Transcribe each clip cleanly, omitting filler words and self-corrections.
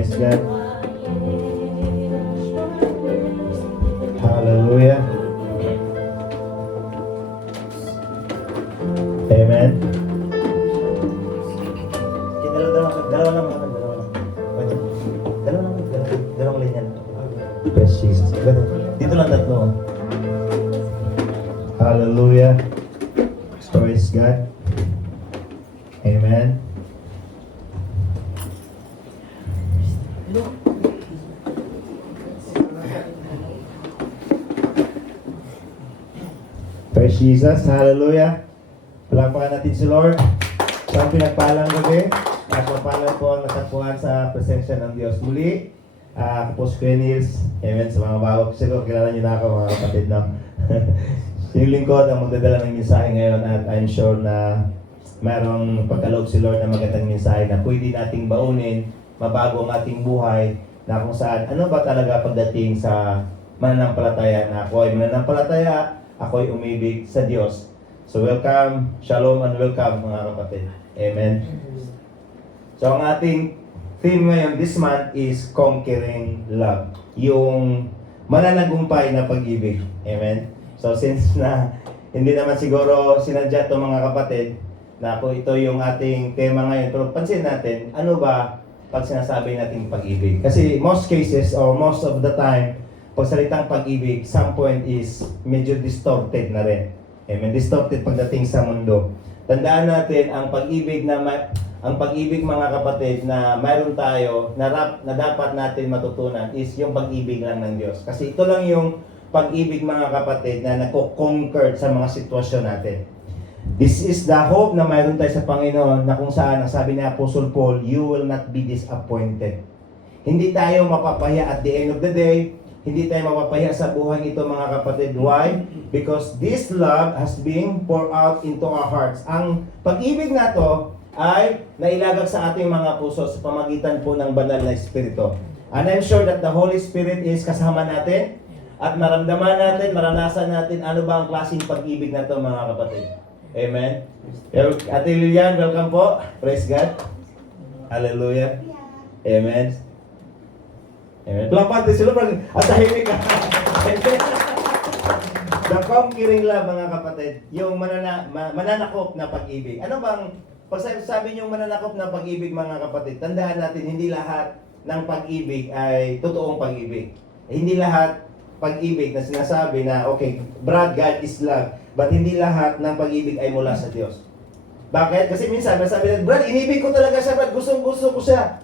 Praise God. Hallelujah. Amen. Dalawang linya. Praise Jesus. Dito lang tatlo. Hallelujah. Praise God. Amen. Praise Jesus. Hallelujah. Palakpakan natin si Lord. Sa pinagpalang gabi, nagpapalang po ang natagpuan sa presensya ng Diyos. Muli, ako po si Quenils. Amen. Sa mga bago, siguro kilala niyo na ako mga kapatid, no? Yung lingkod ang magdadala ng mensahe ngayon at I'm sure na mayroong pagkaloob si Lord na magandang mensahe na pwede nating baunin, mabago ang ating buhay, na kung saan, ano ba talaga pagdating sa mananampalataya na ako ay mananampalataya, ako ay umibig sa Diyos. So welcome, shalom and welcome mga kapatid. Amen. So ang ating theme ngayon this month is conquering love. Yung mananagumpay na pag-ibig. Amen. So since na hindi naman siguro sinadya ito mga kapatid, na ako ito yung ating tema ngayon. Pero pansin natin, ano ba pag sinasabi natin pag-ibig? Kasi most cases or most of the time, pag salitang pag-ibig, some point is medyo distorted na rin. Amen. Distorted pagdating sa mundo. Tandaan natin, ang pag-ibig ang pag-ibig mga kapatid na mayroon tayo, na dapat natin matutunan is yung pag-ibig lang ng Diyos. Kasi ito lang yung pag-ibig mga kapatid na nako-conquer sa mga sitwasyon natin. This is the hope na mayroon tayo sa Panginoon na kung saan, ang sabi ni Apostle Paul, you will not be disappointed. Hindi tayo mapapahiya at the end of the day. Hindi tayo mapapahiya sa buhay ito mga kapatid. Why? Because this love has been poured out into our hearts. Ang pag-ibig na to ay nailagak sa ating mga puso sa pamagitan po ng banal na Espiritu. And I'm sure that the Holy Spirit is kasama natin at maramdaman natin, maranasan natin ano ba ang klaseng pag-ibig na to mga kapatid. Amen. Ate Lilian, welcome po. Praise God. Hallelujah. Amen. Amen. Palakpakan din sila at tahimik ka. The conquering love mga kapatid, yung mananakop na pag-ibig. Ano bang, pag sabi nyo mananakop na pag-ibig mga kapatid, tandaan natin, hindi lahat ng pag-ibig ay totoong pag-ibig. Hindi lahat pag-ibig na sinasabi na, okay, Brad, God is love. But hindi lahat ng pag-ibig ay mula sa Diyos. Bakit? Kasi minsan, sabi na, Brad, inibig ko talaga siya, Brad, gusto ko siya.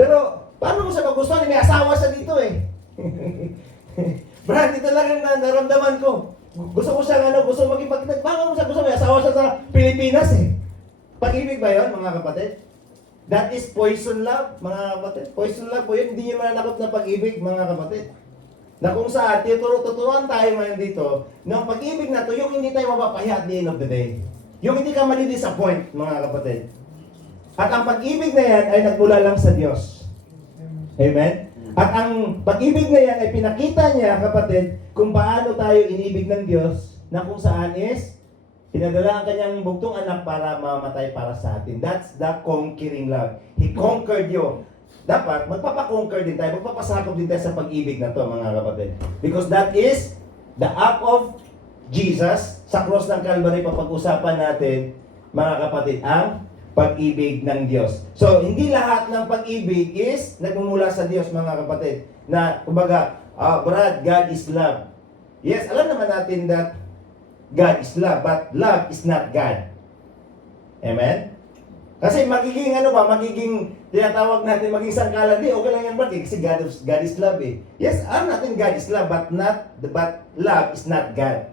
Pero, paano mo siya magustuhan? May asawa siya dito eh. Brad, ito lang ang naramdaman ko. Gusto ko siya, gusto maging pagkitag. Paano mo siya gusto? May asawa siya sa Pilipinas eh. Pag-ibig ba yun, mga kapatid? That is poison love, mga kapatid. Poison love po yun. Hindi nyo mananakot na pag-ibig, mga kapatid. Na kung saan, tuturuan tayo ngayon dito, ng pag-ibig na to, yung hindi tayo mapapahiya at the end of the day. Yung hindi ka mali-disappoint, mga kapatid. At ang pag-ibig na yan ay nagmula lang sa Diyos. Amen? At ang pag-ibig na yan ay pinakita niya, kapatid, kung paano tayo inibig ng Diyos, na kung saan is, pinadala ang kanyang bugtong anak para mamatay para sa atin. That's the conquering love. He conquered you. Dapat, magpapakonquer din tayo, magpapasakop din tayo sa pag-ibig na to mga kapatid. Because that is the act of Jesus sa cross ng Calvary. Papag-usapan natin, mga kapatid, ang pag-ibig ng Diyos. So, hindi lahat ng pag-ibig is nagmumula sa Diyos, mga kapatid. Na, kumbaga, Brad, God is love. Yes, alam naman natin that God is love, but love is not God. Amen? Kasi magiging tinatawag natin maging sangkalan, okay lang yan ba? Kasi God is love eh. Yes, alam natin God is love, but love is not God.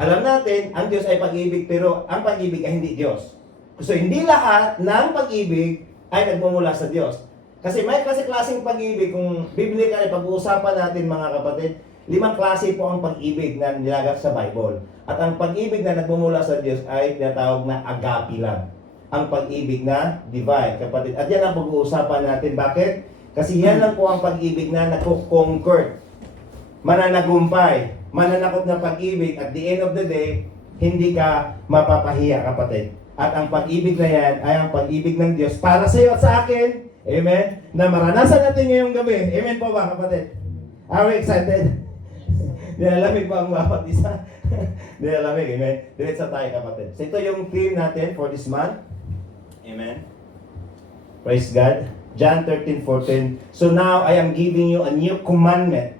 Alam natin, ang Diyos ay pag-ibig, pero ang pag-ibig ay hindi Diyos. So, hindi lahat ng pag-ibig ay nagmumula sa Diyos. Kasi may klaseng pag-ibig, kung biblical ay pag-uusapan natin mga kapatid, 5 klase po ang pag-ibig na nilagak sa Bible. At ang pag-ibig na nagmumula sa Diyos ay tinatawag na agape love. Ang pag-ibig na divine, kapatid. At yan ang pag-uusapan natin. Bakit? Kasi yan lang po ang pag-ibig na nako-conquer, mananagumpay, mananakop ng pag-ibig. At the end of the day, hindi ka mapapahiya, kapatid. At ang pag-ibig na yan ay ang pag-ibig ng Diyos para sa iyo at sa akin. Amen? Na maranasan natin ngayong gabi. Amen po ba, kapatid? Are we excited? Nilalamig ba ang bawat isa? Nilalamig, amen? Diretso tayo, kapatid. So ito yung theme natin for this month. Amen? Praise God. John 13:14. So now I am giving you a new commandment.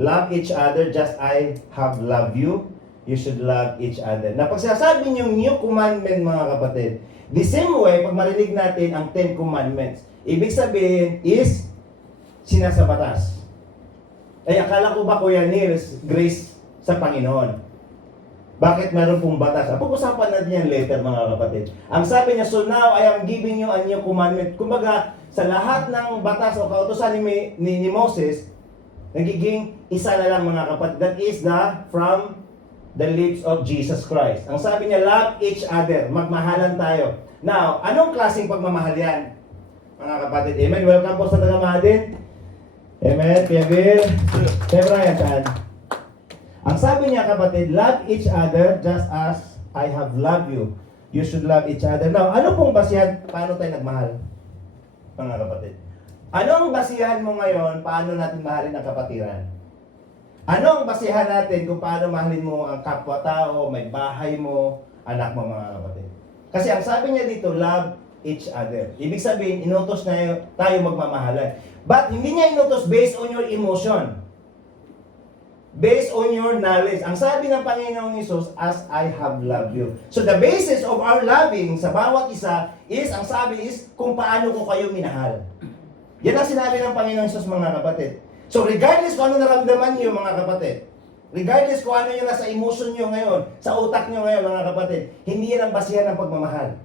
Love each other just I have loved you. You should love each other. Na pag sinasabi niyong new commandment, mga kapatid, the same way, pag marinig natin ang 10 commandments, ibig sabihin is sinasabatas. Ay, akala ko ba, Kuya Nils, grace sa Panginoon? Bakit meron pong batas? Pag-usapan natin yan later, mga kapatid. Ang sabi niya, so now I am giving you a new commandment. Kumbaga, sa lahat ng batas o kautusan ni Moses, nagiging isa na lang, mga kapatid. That is from the lips of Jesus Christ. Ang sabi niya, love each other. Magmahalan tayo. Now, anong klaseng pagmamahal yan? Mga kapatid, amen. Welcome po sa taga-Mahadin. Amen. Kuya Bill. Kuya Brian, saan? Ang sabi niya, kapatid, love each other just as I have loved you. You should love each other. Now, ano pong basihan? Paano tayo nagmahal? Mga kapatid. Ano ang basihan mo ngayon? Paano natin mahalin ang kapatiran? Ano ang basihan natin kung paano mahalin mo ang kapwa-tao, may bahay mo, anak mo, mga kapatid? Kasi ang sabi niya dito, love each other. Ibig sabihin, inutos na tayo magmamahalan. But hindi niya inutos based on your emotion. Based on your knowledge. Ang sabi ng Panginoong Hesus, as I have loved you. So the basis of our loving sa bawat isa is, ang sabi is, kung paano ko kayo minahal. Yan ang sinabi ng Panginoong Hesus, mga kapatid. So regardless kung ano naramdaman niyo, mga kapatid, regardless kung ano yung nasa emotion niyo ngayon, sa utak niyo ngayon, mga kapatid, hindi yan ang basihan ng pagmamahal.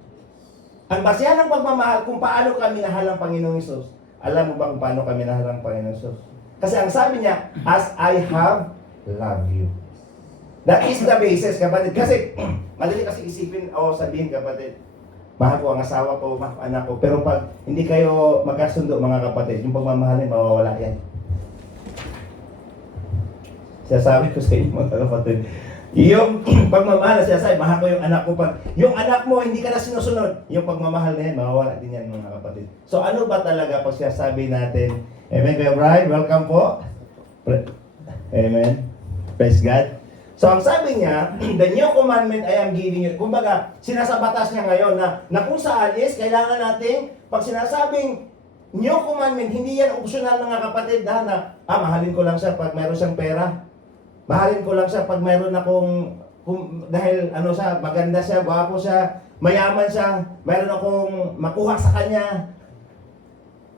Ang basihan ng pagmamahal kung paano kami minahal ng Panginoong Hesus. Alam mo ba kung paano kami minahal ng Panginoong Hesus? Kasi ang sabi niya, as I have loved you. That is the basis, kapatid. Kasi, madali kasi isipin o sabihin, kapatid, mahal ko ang asawa ko, mahal ko anak ko. Pero pag hindi kayo magkasundo, mga kapatid, yung pagmamahal ay mawawala yan. Sinasabi ko sa inyo, mga kapatid, yung pagmamahal na sinasabi, mahal ko yung anak ko. Pag yung anak mo, hindi ka na sinusunod, yung pagmamahal na yan, mawawala din yan, mga kapatid. So ano ba talaga pag sinasabi natin? Amen, Kuya Brian, welcome po. Amen. Praise God. So ang sabi niya, the new commandment I am giving you. Kumbaga, sinasabatas niya ngayon na kung saan is, kailangan natin, pag sinasabing new commandment, hindi yan optional, mga kapatid, na mahalin ko lang siya pag meron siyang pera. Mahalin ko lang siya pag meron akong, dahil ano siya, maganda siya, gwapo siya, mayaman siya, meron akong makuha sa kanya,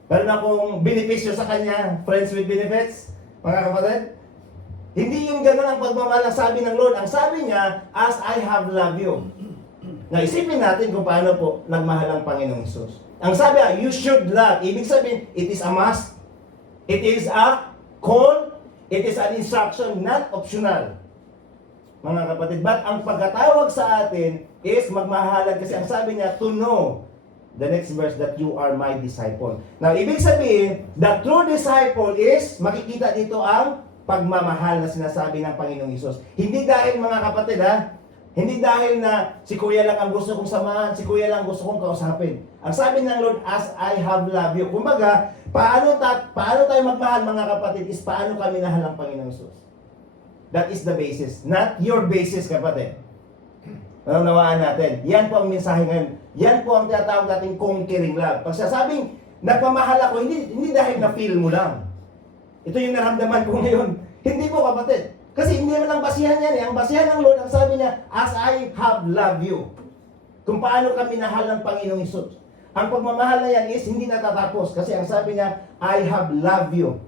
meron akong benepisyo sa kanya, friends with benefits, mga kapatid. Hindi yung gano'n ang pagmamahal ang sabi ng Lord. Ang sabi niya, as I have loved you. Naisipin natin kung paano po nagmahal ang Panginoong Hesus. Ang sabi, you should love. Ibig sabihin, it is a must. It is a call. It is an instruction, not optional. Mga kapatid, but ang pagkatawag sa atin is magmahalan kasi ang sabi niya, to know, the next verse, that you are my disciple. Now, ibig sabihin, the true disciple is, makikita dito ang pagmamahal na sinasabi ng Panginoong Hesus. Hindi dahil, mga kapatid, hindi dahil na si Kuya lang ang gusto kong samahan, si Kuya lang gusto kong kausapin. Ang sabi ng Lord, as I have loved you. Kumbaga, paano tayo magmahal, mga kapatid, is paano kami nahal ng Panginoong Hesus. That is the basis. Not your basis, kapatid. Nanunawaan natin. Yan po ang mensahe ngayon. Yan po ang tinatawag natin conquering love. Pag sasabing, nagmamahal ako, hindi dahil na-feel mo lang. Ito yung naramdaman ko ngayon. Hindi po, kapatid. Kasi hindi naman ang basihan yan eh. Ang basihan ng Lord, ang sabi niya, as I have loved you. Kung paano kami nahal ng Panginoong Hesus. Ang pagmamahal na yan is hindi natatapos. Kasi ang sabi niya, I have loved you.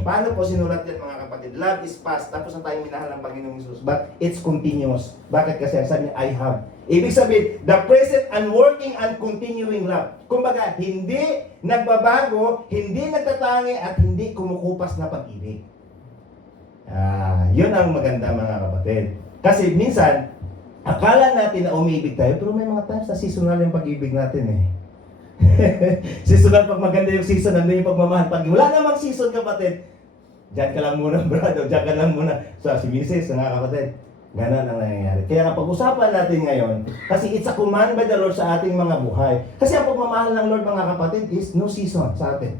Paano po sinulat yan, mga kapatid? Love is past. Tapos na tayong minahal ng Panginoong Hesus. But it's continuous. Bakit? Kasi ang sabi niya, I have. Ibig sabihin, the present and working and continuing love. Kumbaga, hindi nagbabago, hindi nagtatangi, at hindi kumukupas na pag-ibig. Yun ang maganda, mga kapatid. Kasi minsan, akala natin na umibig tayo, pero may mga times na seasonal yung pag-ibig natin eh. Seasonal, pag maganda yung season, nandun yung pagmamahal. Pag wala namang season, kapatid, diyan ka lang muna, brother, diyan ka lang muna. So, si Mrs., mga kapatid, Ganon ang nangyayari. Kaya nga pag-usapan natin ngayon, kasi it's a command by the Lord sa ating mga buhay. Kasi ang pagmamahal ng Lord, mga kapatid, is no season sa atin.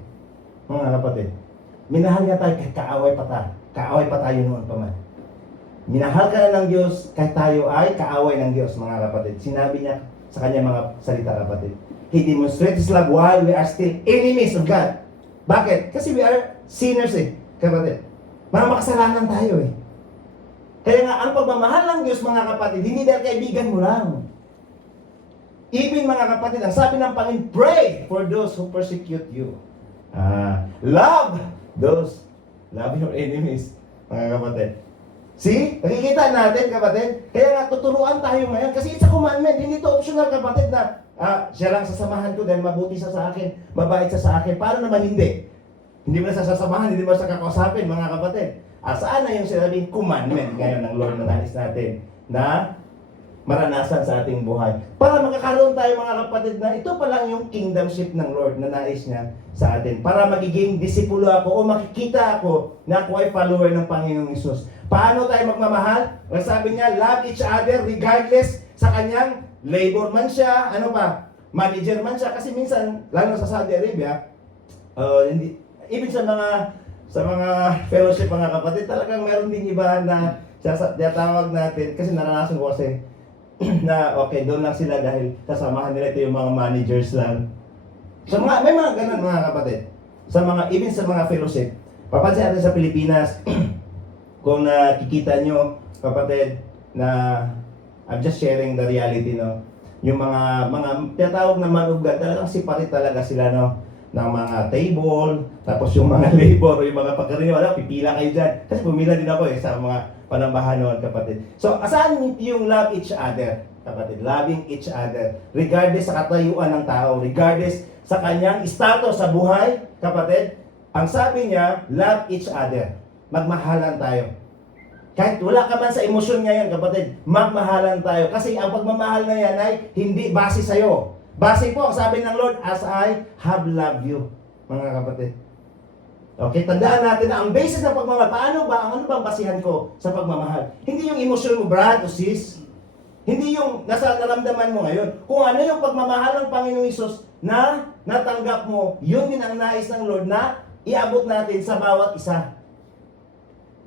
Mga kapatid. Minahal niya tayo kahit kaaway pa tayo. Kaaway pa tayo noon pa man. Minahal ka na ng Diyos kahit tayo ay kaaway ng Diyos, mga kapatid. Sinabi niya sa kanya mga salita, kapatid. He demonstrates His love while we are still enemies of God. Bakit? Kasi we are sinners kapatid. Mga makasalanan tayo Kaya nga, ang pagmamahal ng Diyos, mga kapatid, hindi dahil kaibigan mo lang. Even, mga kapatid, ang sabi ng Panginoon, pray for those who persecute you. Love your enemies, mga kapatid. See? Nakikita natin, kapatid. Kaya nga, tuturuan tayo ngayon. Kasi it's a commandment. Hindi ito optional, kapatid, na siya lang sasamahan ko dahil mabuti siya sa akin, mabait siya sa akin. Paano naman hindi? Hindi mo na siya sasamahan, hindi mo siya kakausapin, mga kapatid. Saan na yung sinabing commandment ngayon ng Lord na nais natin na maranasan sa ating buhay? Para makakaroon tayo, mga kapatid, na ito pa lang yung kingdomship ng Lord na nais niya sa atin. Para magiging disipulo ako o makikita ako na ako ay follower ng Panginoong Hesus. Paano tayo magmamahal? Ang sabi niya, love each other regardless sa kanyang labor man siya, manager man siya. Kasi minsan, lalo sa Saudi Arabia, even sa mga fellowship, mga kapatid, talagang meron din iba na tawag natin, kasi naranasan ko kasi na okay, doon lang sila dahil kasamahan nila ito yung mga managers lang. So may mga ganun, mga kapatid. Even sa mga fellowship, papansin natin sa Pilipinas, kung nakikita nyo, kapatid, na I'm just sharing the reality, no? Yung mga tinatawag na man of God, talagang siparit talaga sila, no? Ng mga table, tapos yung mga labor, yung mga pagkariniwala, pipila kayo dyan. Kasi pumila din ako sa mga panambahan noon, kapatid. So, asan yung love each other, kapatid? Loving each other. Regardless sa katayuan ng tao, regardless sa kanyang status sa buhay, kapatid, ang sabi niya, love each other. Magmahalan tayo. Kahit wala ka man sa emosyon ngayon, kapatid, magmahalan tayo. Kasi ang pagmamahal na yan ay hindi base sa'yo. Base po, ang sabi ng Lord, as I have loved you, mga kapatid. Okay, tandaan natin na ang basis ng pagmamahal, ano bang basihan ko sa pagmamahal? Hindi yung emosyon mo, brad o sis. Hindi yung nasa naramdaman mo ngayon. Kung ano yung pagmamahal ng Panginoong Hesus na natanggap mo, yun din ang nais ng Lord na iabot natin sa bawat isa.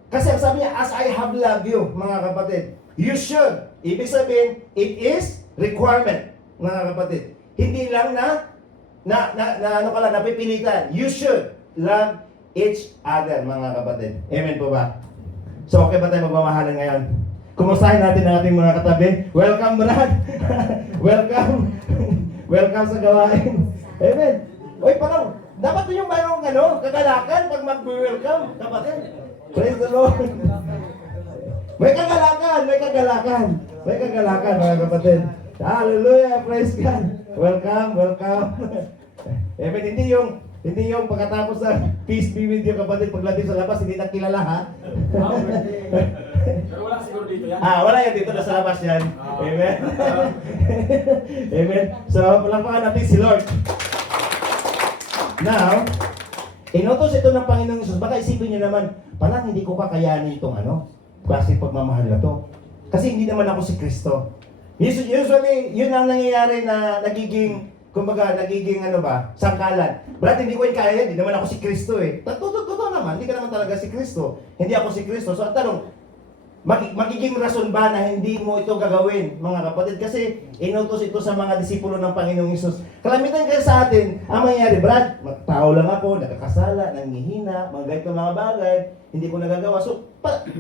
Kasi ang sabi niya, as I have loved you, mga kapatid, you should. Ibig sabihin, it is requirement, mga kapatid. Hindi lang napipilitan. You should love each other, mga kapatid. Amen po ba? So, okay ba tayo magmamahalan ngayon? Kumustahin natin ang ating mga katabi. Welcome, Brad. Welcome. Welcome sa gawain. Amen. Uy, parang, dapat yung mayroong kagalakan pag mag-welcome, kapatid. Praise the Lord. May kagalakan, mga kapatid. Hallelujah, praise God. Welcome. Amen. Hindi yung pagkatapos sa peace be with you, kapatid, pagdating sa labas, hindi na kilala, ha? Pero wala siguro dito yan. Wala yan dito, nasa labas yan. Amen. Amen. So, palakpakan natin si Lord. Now, inutos ito ng Panginoong Hesus. Baka isipin niyo naman, parang hindi ko kakayanin itong klase pagmamahal na to. Kasi hindi naman ako si Kristo. Usually, yun ang nangyayari na nagiging sangkalan. Brad, hindi ko yung kaya, hindi naman ako si Kristo Totoo naman, hindi ka naman talaga si Kristo. Hindi ako si Kristo. So, ang tanong, magiging rason ba na hindi mo ito gagawin, mga kapatid? Kasi inutos ito sa mga disipulo ng Panginoong Hesus. Kalamitan kasi sa atin, ang mangyayari, Brad, tao lang ako, nakakasala, nangihina, mga ganito mga bagay, hindi ko nagagawa. So,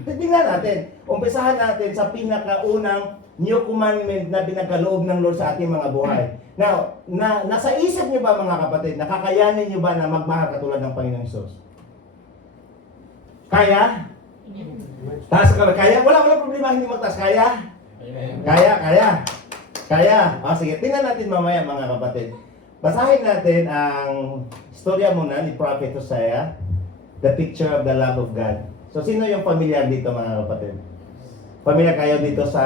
tingnan natin. Umpisahan natin sa pinakaunang new commandment na pinagkaloob ng Lord sa ating mga buhay. Now, nasa isip niyo ba, mga kapatid, nakakayanin niyo ba na magmahal katulad ng Panginoong Hesus? Kaya? Taas ka ba? Kaya? Wala problema, hindi magtaas. Kaya? Kaya. Sige, tingnan natin mamaya, mga kapatid. Basahin natin ang storya muna ni Prophet Hosea, the picture of the love of God. So, sino yung familiar dito, mga kapatid? Familiar kayo dito sa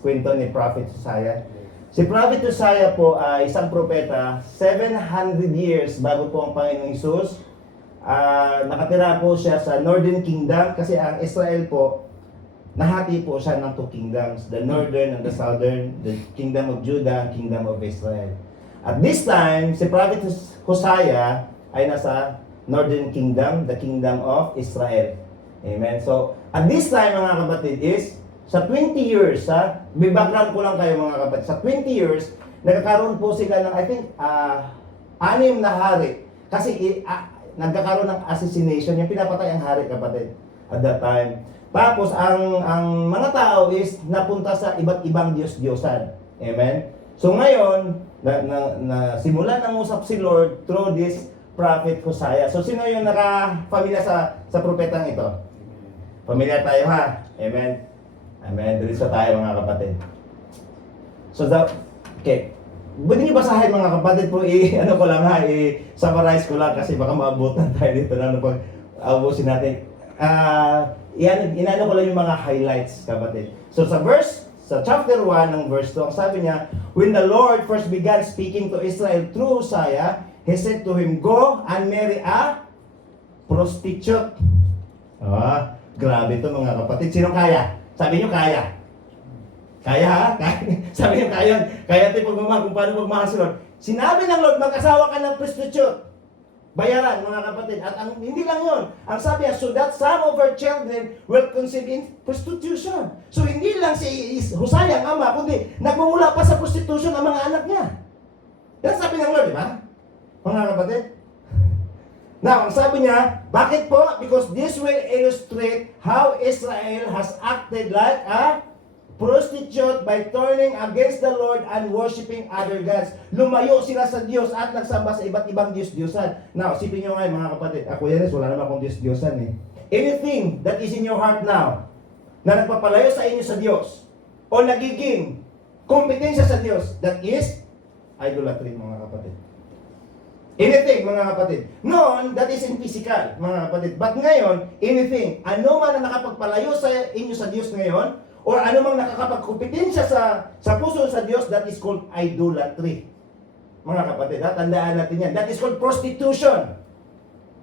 kwento ni Prophet Hosea? Si Prophet Hosea po ay isang propeta, 700 years bago po ang Panginoong Hesus. Nakatira po siya sa Northern Kingdom kasi ang Israel po nahati po siya ng two kingdoms, the northern and the southern, the kingdom of Judah and kingdom of Israel. At this time, si Prophet Hosea ay nasa northern kingdom, the kingdom of Israel. Amen. So, at this time mga kapatid is, sa 20 years, may background ko lang kayo mga kapatid, sa 20 years, nagkakaroon po sila ng, I think, 6 na hari. Kasi nagkakaroon ng assassination, yung pinapatay ang hari kapatid at that time. Tapos, ang mga tao is napunta sa iba't ibang Diyos-Diyosan. Amen. So ngayon, simulan ng usap si Lord through this prophet Hosea. So sino yung nakapamilya sa propetang ito? Pamilya tayo ha. Amen. Amen. Diretso tayo mga kapatid. So okay. Pwede niyo basahin mga kapatid po, ano ko lang ha, summarize ko lang kasi baka maabutan tayo dito na pag abusin natin. Inano ko lang yung mga highlights kapatid. So sa chapter 1 ng verse 2, ang sabi niya, when the Lord first began speaking to Israel through Hosea, He said to him, go and marry a prostitute. Grabe ito mga kapatid. Sino kaya? Sabi niyo kaya. Kaya ha? Sabi niyo kaya. Kaya ito pagmamahal kung paano magmahal si Lord. Sinabi ng Lord, mag-asawa ka ng prostitute. Bayaran mga kapatid. At hindi lang yun. Ang sabi niya, so that some of her children will conceive in prostitution. So hindi lang si Hosea ang ama, kundi nagmumula pa sa prostitution ang mga anak niya. Yan sabi ng Lord, di ba? Mga kapatid. Now, ang sabi niya, bakit po? Because this will illustrate how Israel has acted like a prostitute by turning against the Lord and worshiping other gods. Lumayo sila sa Diyos at nagsamba sa iba't ibang Diyos-Diyosan. Now, isipin nyo ngayon mga kapatid, ako Yanis, wala naman akong Diyos-Diyosan eh. Anything that is in your heart now, na nagpapalayo sa inyo sa Diyos, o nagiging kompetensya sa Diyos, that is idolatry mga kapatid. Anything, mga kapatid. Noon, that is in physical, mga kapatid. But ngayon, anything, ano man na nakapagpalayo sa inyo sa Diyos ngayon, or ano mang nakakapagkompetensya sa puso sa Diyos, that is called idolatry. Mga kapatid, tandaan natin yan. That is called prostitution.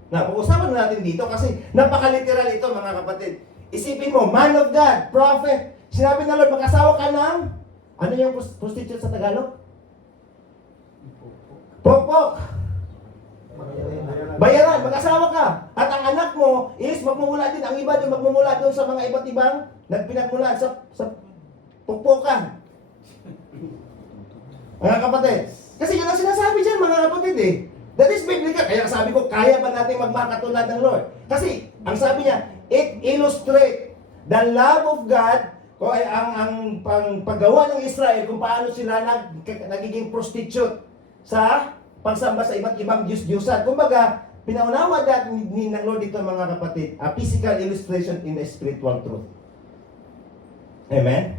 Na, pag-usapan natin dito kasi napaka-literal ito, mga kapatid. Isipin mo, man of God, prophet, sinabi na Lord, mag-asawa ka ng, ano yung prostitute sa Tagalog? Pokpok. Bayaran, mag-asawa ka. At ang anak mo is magmumula din. Ang iba din magmumula doon sa mga iba't ibang nagpinagmulan sa pukpukan. Mga kapatid. Kasi yun ang sinasabi dyan, mga kapatid eh. That is biblical. Kaya sabi ko, kaya ba natin magmakatulad ng Lord? Kasi, ang sabi niya, it illustrate the love of God, o ay ang paggawa ng Israel kung paano sila nagiging prostitute sa pagsamba sa iba't ibang Diyos-Diyosan. Kumbaga, pinaunawa ni ng Lord dito mga kapatid, a physical illustration in the spiritual truth. Amen?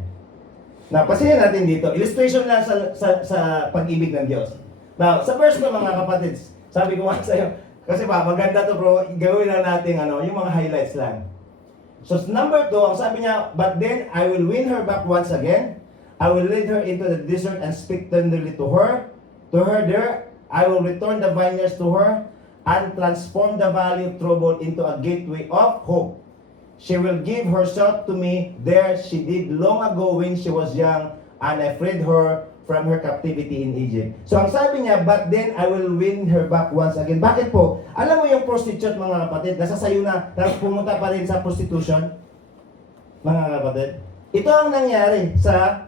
Napasinin natin dito, illustration lang sa pag-ibig ng Diyos. Now, sa verse ko mga kapatid, sabi ko nga sa'yo, kasi maganda to bro, gawin lang natin yung mga highlights lang. So, number 2, ang sabi niya, but then I will win her back once again. I will lead her into the desert and speak tenderly to her. To her there, I will return the vineyards to her and transform the valley of trouble into a gateway of hope. She will give herself to me. There she did long ago when she was young, and I freed her from her captivity in Egypt. So ang sabi niya, but then I will win her back once again. Bakit po? Alam mo yung prostitute mga kapatid, nasasayo na, pumunta pa rin sa prostitution? Mga kapatid, ito ang nangyari sa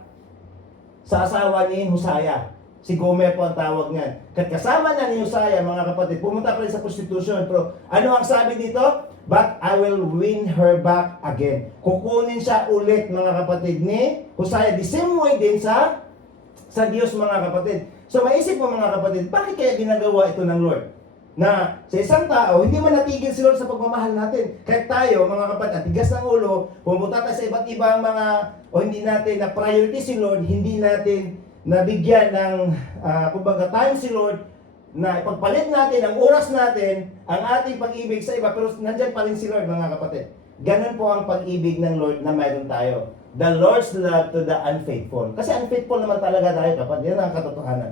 asawa ni Hosea. Si Gomer po ang tawag niyan. Kasama na ni Hosea, mga kapatid, pumunta pa rin sa prostitution. Pero ano ang sabi dito? But I will win her back again. Kukunin siya ulit, mga kapatid, ni Hosea. The same way din sa Diyos, mga kapatid. So maisip mo, mga kapatid, bakit kaya ginagawa ito ng Lord? Na sa isang tao, hindi man natigil si Lord sa pagmamahal natin. Kahit tayo, mga kapatid, at tigas ng ulo, pumunta tayo sa iba't ibang mga, o hindi natin na priority si Lord, hindi natin nabigyan ng kumbaga time si Lord na ipagpalit natin ang oras natin, ang ating pag-ibig sa iba, pero nandyan pa rin si Lord, mga kapatid. Ganun po ang pag-ibig ng Lord na mayroon tayo. The Lord's love to the unfaithful. Kasi unfaithful naman talaga tayo, kapatid. Yan ang katotohanan.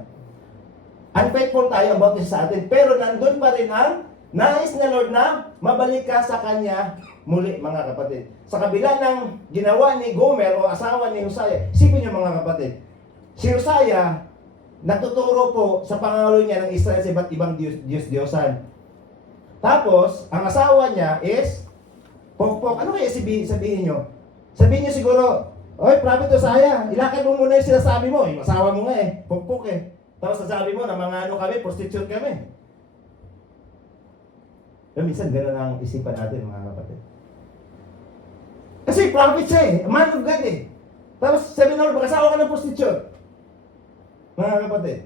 Unfaithful tayo about this sa atin, pero nandun pa rin ang nais na Lord na mabalik ka sa Kanya muli mga kapatid. Sa kabila ng ginawa ni Gomer o asawa ni Hosea, isipin niyo mga kapatid, si Hosea, nagtuturo po sa pangangalo niya ng Israel sa iba't ibang Diyos-Diyosan. Tapos, ang asawa niya is pokpok. Ano kaya sabihin niyo? Sabihin niyo siguro, oy, Prophet Hosea, ilakad mo muna yung sinasabi mo. Yung asawa mo nga eh, pokpok eh. Tapos sasabi mo na mga ano kami, prostitute kami. Pero minsan gano'n ang isipan natin mga kapatid. Kasi prophet siya eh, man of God eh. Tapos sabi na, mag-asawa ka ng prostitute. Mga kapatid.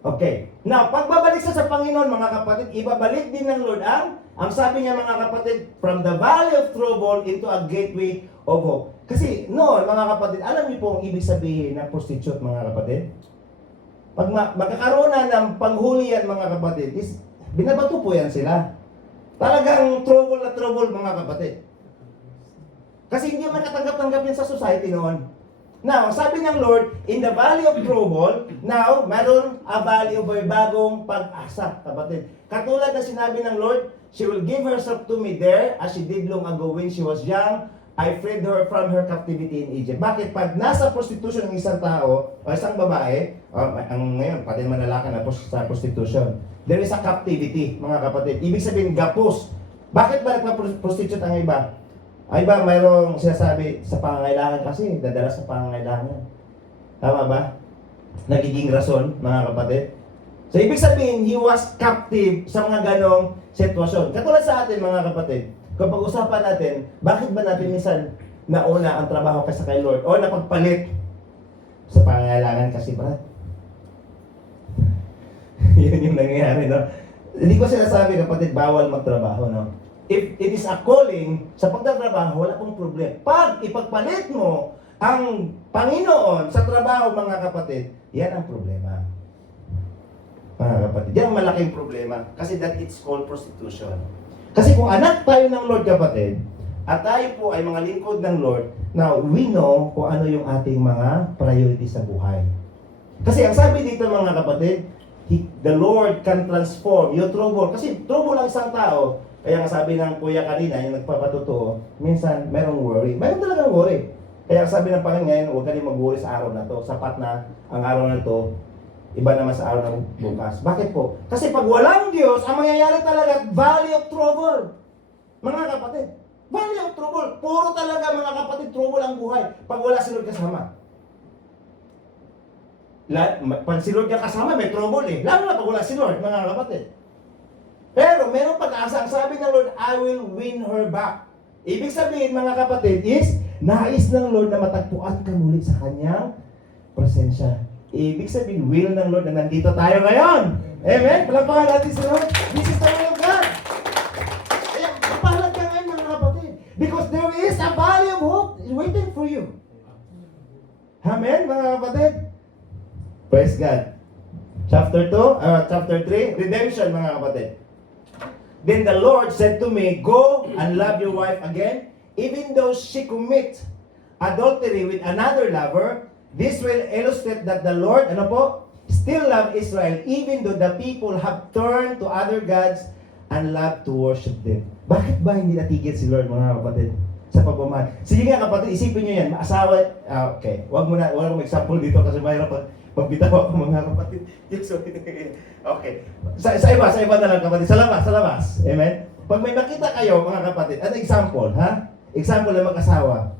Okay. Now, pagbabalik sa Panginoon mga kapatid, ibabalik din ng Lord ang sabi niya mga kapatid, from the valley of trouble into a gateway of hope. Kasi noon mga kapatid, alam niyo po ang ibig sabihin ng prostitute mga kapatid? Pag magkakaroon na ng panghuli yan mga kapatid, is binabato po yan sila. Talagang trouble na trouble mga kapatid. Kasi hindi man katanggap-tanggap yan sa society noon. Now, sabi ng Lord, in the valley of trouble, now, meron a valley of bagong pag-asa, kapatid. Katulad na sinabi ng Lord, she will give herself to me there as she did long ago when she was young. I freed her from her captivity in Egypt. Bakit? Pag nasa prostitution ng isang tao o isang babae, ngayon, pati naman lalaki na sa prostitution, there is a captivity, mga kapatid. Ibig sabihin, gapos. Bakit ba nagpa-prostitute ang iba? Ay ba, mayroong sinasabi sa pangangailangan kasi, dadala sa pangangailangan. Tama ba? Nagiging rason, mga kapatid. So, ibig sabihin, he was captive sa mga ganong sitwasyon. Katulad sa atin, mga kapatid, kung pag-usapan natin, bakit ba natin minsan nauna ang trabaho kaysa kay Lord? O napagpalit sa pangangailangan kasi, Brad? Yun yung nangyayari, no? Hindi ko sinasabi, kapatid, bawal magtrabaho, no? If it is a calling, sa pagtatrabaho, wala pong problema. Pag ipagpalit mo ang Panginoon sa trabaho, mga kapatid, yan ang problema. Mga kapatid, yan ang malaking problema. Kasi that it's called prostitution. Kasi kung anak tayo ng Lord, kapatid, at tayo po ay mga lingkod ng Lord, now we know kung ano yung ating mga priorities sa buhay. Kasi ang sabi dito mga kapatid, the Lord can transform your trouble. Kasi trouble lang isang tao. Kaya nga sabi ng kuya kanina, yung nagpapatutuo, minsan merong worry. Meron talagang worry. Kaya sabi ng Panginoon ngayon, huwag ka rin mag-worry sa araw na to. Sapat na ang araw na to, iba naman sa araw ng bukas. Bakit po? Kasi pag walang Diyos, ang mangyayari talaga, valley of trouble. Mga kapatid, valley of trouble. Puro talaga mga kapatid, trouble ang buhay. Pag wala si Lord kasama. Pag si Lord ka kasama, may trouble eh. Lalo na pag wala si Lord, mga kapatid. Pero merong pag-asa. Ang sabi ng Lord, I will win her back. Ibig sabihin, mga kapatid, is nais ng Lord na matagpuan ka muli sa kanyang presensya. Ibig sabihin, will ng Lord na nandito tayo ngayon. Amen? Palapakan natin si Lord. This is the will of God. Kaya, kapahalag ka ngayon, mga kapatid. Because there is a valley of hope waiting for you. Amen, mga kapatid? Praise God. Chapter 3, redemption, mga kapatid. Then the Lord said to me, go and love your wife again, even though she commit adultery with another lover. This will illustrate that the Lord, still love Israel, even though the people have turned to other gods and love to worship them. Bakit ba hindi natigil si Lord, mga kapatid, sa pagmamahal? Sige nga kapatid, isipin nyo yan, asawa, okay, wag mo example dito kasi mayroon pagbitaw ako mga kapatid. Okay. Sa iba na lang kapatid. Sa labas. Amen? Pag may makita kayo mga kapatid, ano example, ha? Example na mag-asawa.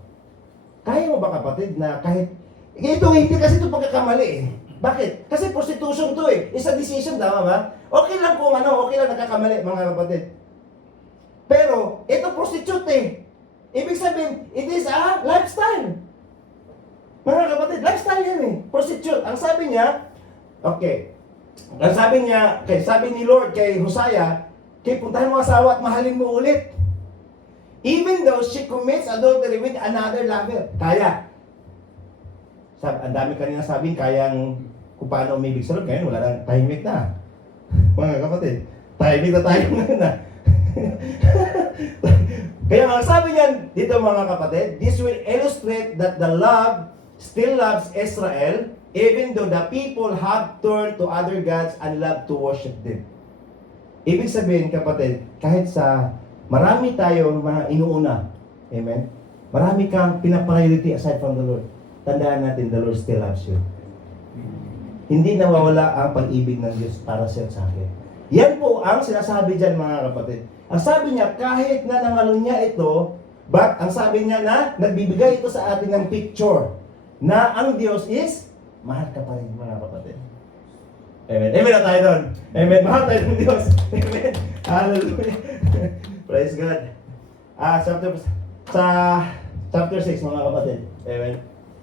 Kaya mo ba kapatid na kahit, hindi kasi ito pagkakamali eh. Bakit? Kasi prostitution to eh. It's a decision, tama ba? Okay lang kung okay lang nagkakamali mga kapatid. Pero, ito prostitute eh. Ibig sabihin, it is a lifestyle. Mga kapatid, lifestyle yan eh. Prostitute. Ang sabi niya, sabi ni Lord kay Hosea, puntahan mo asawa at mahalin mo ulit. Even though she commits adultery with another lover. Kaya. Ang dami kanina sabing kayang kung paano umibig sa Lord. Ngayon, wala nang tahimik na. Mga kapatid, tahimik na tayo ngayon na. Kaya ang sabi niyan dito mga kapatid, this will illustrate that the love still loves Israel, even though the people have turned to other gods and love to worship them. Ibig sabihin, kapatid, kahit sa marami tayong mga inuuna. Amen? Marami kang pinapriority aside from the Lord. Tandaan natin, the Lord still loves you. Hindi nawawala ang pag-ibig ng Diyos para sa akin. Yan po ang sinasabi dyan mga kapatid. Ang sabi niya, kahit na nangalun niya ito, but ang sabi niya na nagbibigay ito sa atin ng picture na ang Diyos is mahal ka pa rin mga kapatid. Amen. Amen na tayo doon. Amen. Mahal tayo ng Diyos. Amen. Hallelujah. Praise God. Chapter 6 mga kapatid. Amen.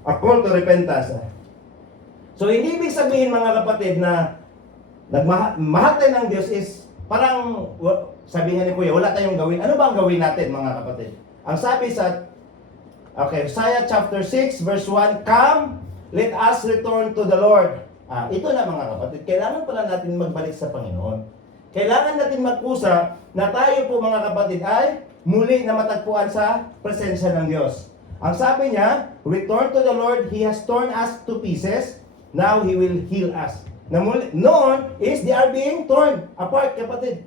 A call to repentance. So hindi ibig sabihin mga kapatid na mahal tayo ng Diyos is parang sabi nga ni Kuya, wala tayong gawin. Ano ba ang gawin natin mga kapatid? Ang sabi sa Isaiah chapter 6 verse 1, come, let us return to the Lord. Ito na mga kapatid, kailangan pala natin magbalik sa Panginoon. Kailangan natin mag-usap na tayo po mga kapatid ay muli na matagpuan sa presensya ng Diyos. Ang sabi niya, return to the Lord, He has torn us to pieces, now He will heal us. Noon is they are being torn apart kapatid.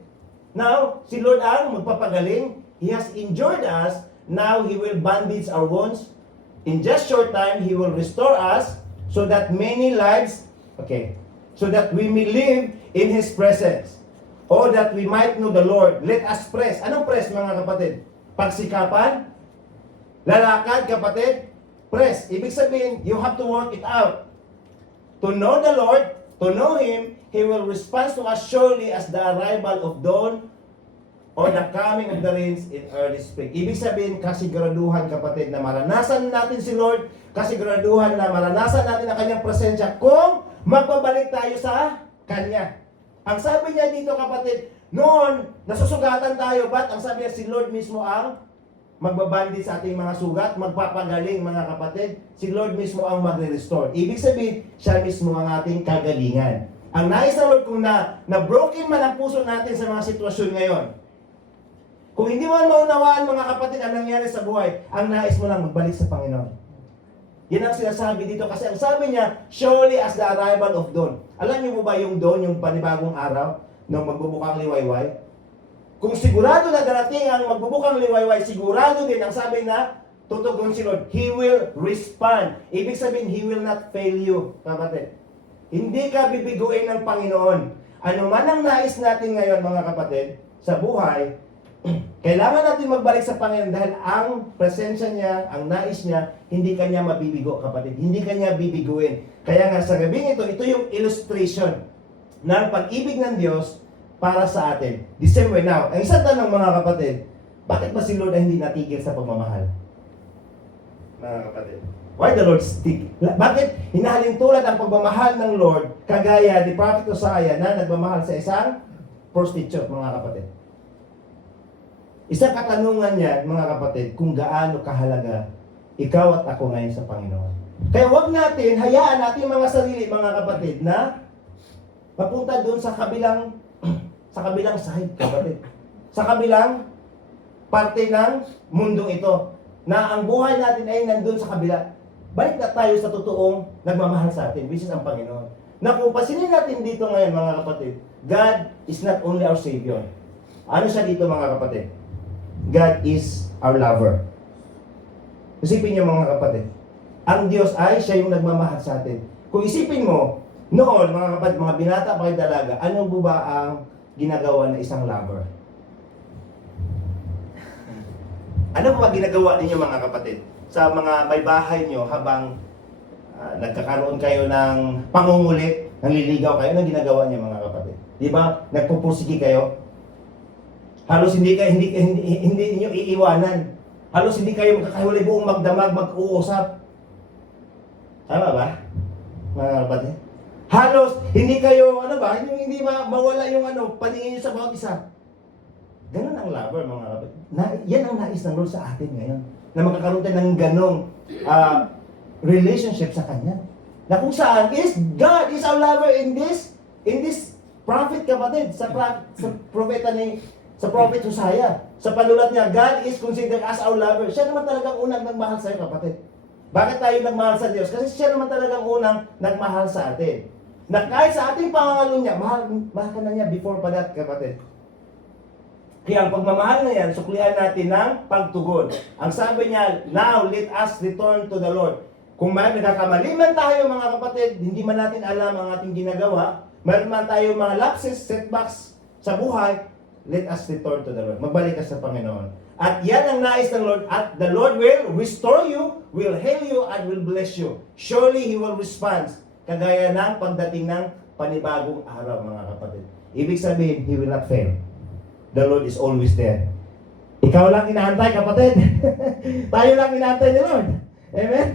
Now, si Lord ang magpapagaling. He has injured us. Now, He will bandage our wounds. In just short time, He will restore us so that many lives, so that we may live in His presence. Or that we might know the Lord. Let us press. Anong press mga kapatid? Pagsikapan? Lalakad kapatid? Press. Ibig sabihin, you have to work it out. To know the Lord, to know Him, He will respond to us surely as the arrival of dawn or the coming of the rains in early spring. Ibig sabihin, kasiguraduhan kapatid na maranasan natin si Lord, kasiguraduhan na maranasan natin ang Kanyang presensya kung magbabalik tayo sa Kanya. Ang sabi niya dito kapatid, noon, nasusugatan tayo, but ang sabi niya, si Lord mismo ang magbabandi sa ating mga sugat, magpapagaling mga kapatid. Si Lord mismo ang magre-restore. Ibig sabihin, siya mismo ang ating kagalingan. Ang nais ng Lord kung na broken man ang puso natin sa mga sitwasyon ngayon. Kung hindi mo maunawaan mga kapatid ang nangyari sa buhay, ang nais mo lang magbalik sa Panginoon. Yan ang sinasabi dito kasi ang sabi niya, surely as the arrival of dawn. Alam niyo po ba yung dawn, yung panibagong araw, nung magbubukang liwayway? Kung sigurado na darating ang magbubukang liwayway, sigurado din ang sabi na tutugon si Lord, He will respond. Ibig sabihin, He will not fail you, kapatid. Hindi ka bibiguin ng Panginoon. Ano man ang nais natin ngayon, mga kapatid, sa buhay, kailangan natin magbalik sa Panginoon dahil ang presensya niya, ang nais niya, hindi kanya mabibigo, kapatid. Hindi kanya bibiguin. Kaya nga sa gabing ito yung illustration ng pag-ibig ng Diyos para sa atin. The same way now. Ang isang tanong mga kapatid, bakit ba si Lord ay hindi natigil sa pagmamahal? Mga kapatid. Why the Lord stick? Bakit hinahalin tulad ang pagmamahal ng Lord kagaya ni Prophet Hosea na nagmamahal sa isang prostitute, mga kapatid? Isang katanungan niya, mga kapatid, kung gaano kahalaga ikaw at ako ngayon sa Panginoon. Kaya wag natin, hayaan natin mga sarili, mga kapatid, na mapunta doon sa kabilang side, kapatid. Sa kabilang parte ng mundong ito, na ang buhay natin ay nandun sa kabila. Balik na tayo sa totoong nagmamahal sa atin, which is ang Panginoon. Na kung pasinin natin dito ngayon, mga kapatid, God is not only our Savior. Ano siya dito, mga kapatid? God is our lover. Isipin niyo, mga kapatid, ang Diyos ay siya yung nagmamahal sa atin. Kung isipin mo, noon, mga kapatid, mga binata pa kayo dalaga, ano ba ang ginagawa ng isang lover? Ano ba ginagawa ninyo, mga kapatid? Sa mga may bahay nyo habang nagkakaroon kayo ng pangungulit, nanliligaw kayo, anong ginagawa niyo, mga kapatid? Di ba? Nagpupusiki kayo. Halos hindi niyo iiwanan. Halos hindi kayo magkakahiwalay buong magdamag, mag-uusap. Tama ba? Mga kapatid? Halos hindi kayo, hindi mawala yung paningin niyo sa bawat isa. Ganun ang lover, mga kapatid. Yan ang nais ng Lord sa atin ngayon. Na magkakaroon tayo ng ganong relationship sa Kanya. Na kung saan is God is our lover in this prophet, kapatid. Sa prophet Hosea. Sa panulat niya, God is considered as our lover. Siya naman talagang unang nagmahal sa iyo, kapatid. Bakit tayo nagmahal sa Diyos? Kasi siya naman talagang unang nagmahal sa atin. Na kahit sa ating pangangalo niya, mahal ka na niya before pa that, kapatid. Kaya ang pagmamahal na yan, suklian natin ng pagtugon. Ang sabi niya, now let us return to the Lord. Kung may nagkakamali man tayo mga kapatid, hindi man natin alam ang ating ginagawa, meron man tayo mga lapses, setbacks sa buhay, let us return to the Lord. Magbalik ka sa Panginoon. At yan ang nais ng Lord. At the Lord will restore you, will heal you, and will bless you. Surely He will respond. Kagaya ng pagdating ng panibagong araw mga kapatid. Ibig sabihin, He will not fail. The Lord is always there. Ikaw lang inaantay, kapatid. Tayo lang inaantay ni Lord. Amen?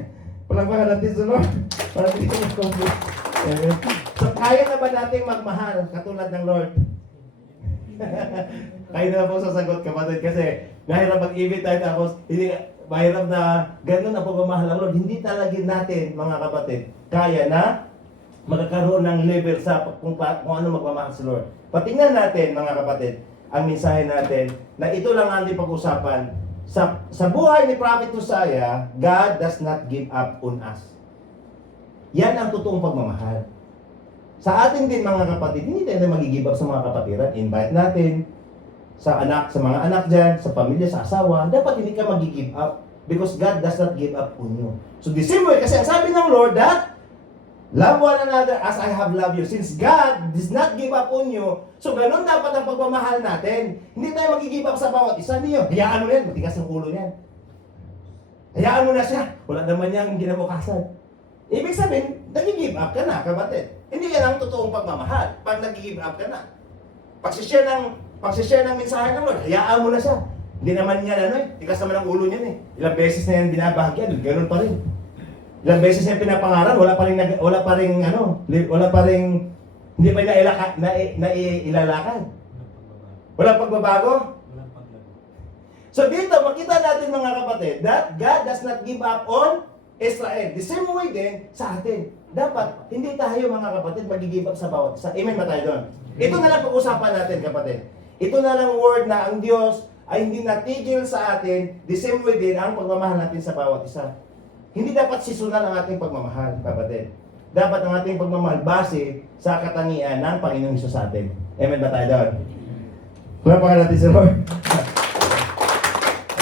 Palagpakan natin sa Lord. Para hindi ko mag-complete. Amen? So, kaya na ba natin magmahal katulad ng Lord? Kaya na po sasagot, kapatid. Kasi, mahirap mag-ibig tayo tapos, hindi, mahirap na ganun ang pagmamahal ng Lord. Hindi talaga natin, mga kapatid, kaya na magkakaroon ng level sa kung ano magmamahal sa Lord. Patingnan natin, mga kapatid, ang mensahe natin na ito lang ang ating pag-usapan. Sa buhay ni Prophet Hosea, God does not give up on us. Yan ang totoong pagmamahal. Sa atin din mga kapatid, hindi tayo mag-give up sa mga kapatiran. Invite natin sa anak, sa mga anak dyan, sa pamilya, sa asawa. Dapat hindi ka mag-give up because God does not give up on you. So the same way, kasi ang sabi ng Lord that love one another as I have loved you. Since God does not give up on you, so ganun dapat ang pagmamahal natin. Hindi tayo mag-give up sa bawat isa niyo. Hayaan mo yan, matigas ang ulo niyan. Hayaan mo na siya. Wala naman niyang ginabukasan. Ibig sabihin, nag-give up ka na, kapatid. Hindi yan ang totoong pagmamahal. Pag nag-give up ka na. Pagsishare ng mensahe ng Lord, hayaan mo na siya. Hindi naman niya tigas naman ang ulo niyan eh. Ilang beses na yan binabahagyan, ganun pa rin. Ilang beses niya pinapangaral, wala pa ring hindi pa ilalakad. Walang pagbabago. So dito, makita natin mga kapatid, that God does not give up on Israel. The same way din sa atin. Dapat, hindi tayo mga kapatid mag-give up sa bawat isa. Amen ba tayo doon? Ito na lang pag-usapan natin kapatid. Ito na lang word na ang Diyos ay hindi natigil sa atin. The same way din ang pagmamahal natin sa bawat isa. Hindi dapat seasonal ang ating pagmamahal, kapatid. Dapat ang ating pagmamahal base sa katangian ng Panginoong Hesus sa atin. Amen ba tayo doon? Palapakan natin sa Lord.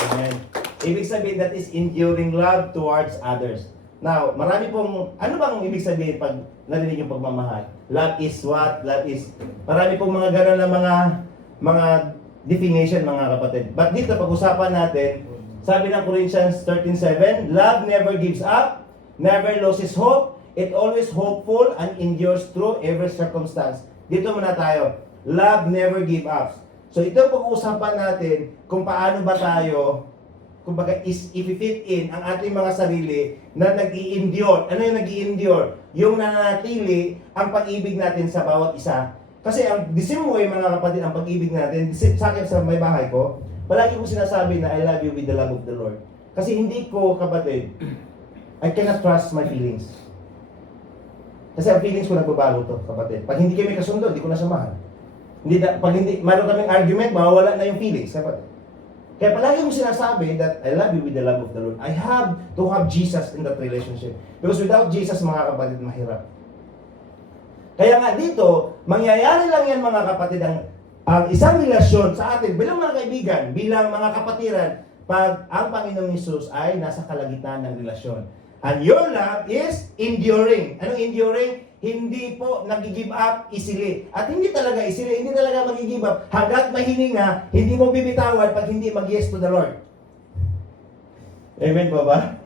Amen. Ibig sabihin, that is enduring love towards others. Now, marami pong, ano bang ibig sabihin pag narinig yung pagmamahal? Love is what? Love is, marami pong mga gano'n na mga definition, mga kapatid. But dito, pag-usapan natin, sabi ng Corinthians 13:7, love never gives up, never loses hope, it always hopeful and endures through every circumstance. Dito muna tayo. Love never gives up. So ito pag-uusapan natin kung paano ba tayo, kumbaga i-fit in ang ating mga sarili na nag-i-endure. Ano yung nag-i-endure? Yung nananatili ang pag-ibig natin sa bawat isa. Kasi the same way mga kapatid, ang pag-ibig natin, sa akin sa may bahay ko, palagi ko sinasabi na I love you with the love of the Lord. Kasi hindi ko, kapatid, I cannot trust my feelings. Kasi ang feelings ko nagbabago to, kapatid. Pag hindi kami kasundo, hindi ko na siya mahal. Pag hindi, mayroon kaming argument, mawawala na yung feelings, kapatid. Kaya palagi ko sinasabi that I love you with the love of the Lord. I have to have Jesus in that relationship. Because without Jesus, mga kapatid, mahirap. Kaya nga dito, mangyayari lang yan, mga kapatid, ang isang relasyon sa atin bilang mga kaibigan, bilang mga kapatiran, pag ang Panginoong Hesus ay nasa kalagitnaan ng relasyon. And your love is enduring. Anong enduring? Hindi po nag-give up easily. At hindi talaga easily, hindi talaga mag-give up. Hanggat mahininga, hindi mo bibitawan pag hindi mag-yes to the Lord. Amen po ba?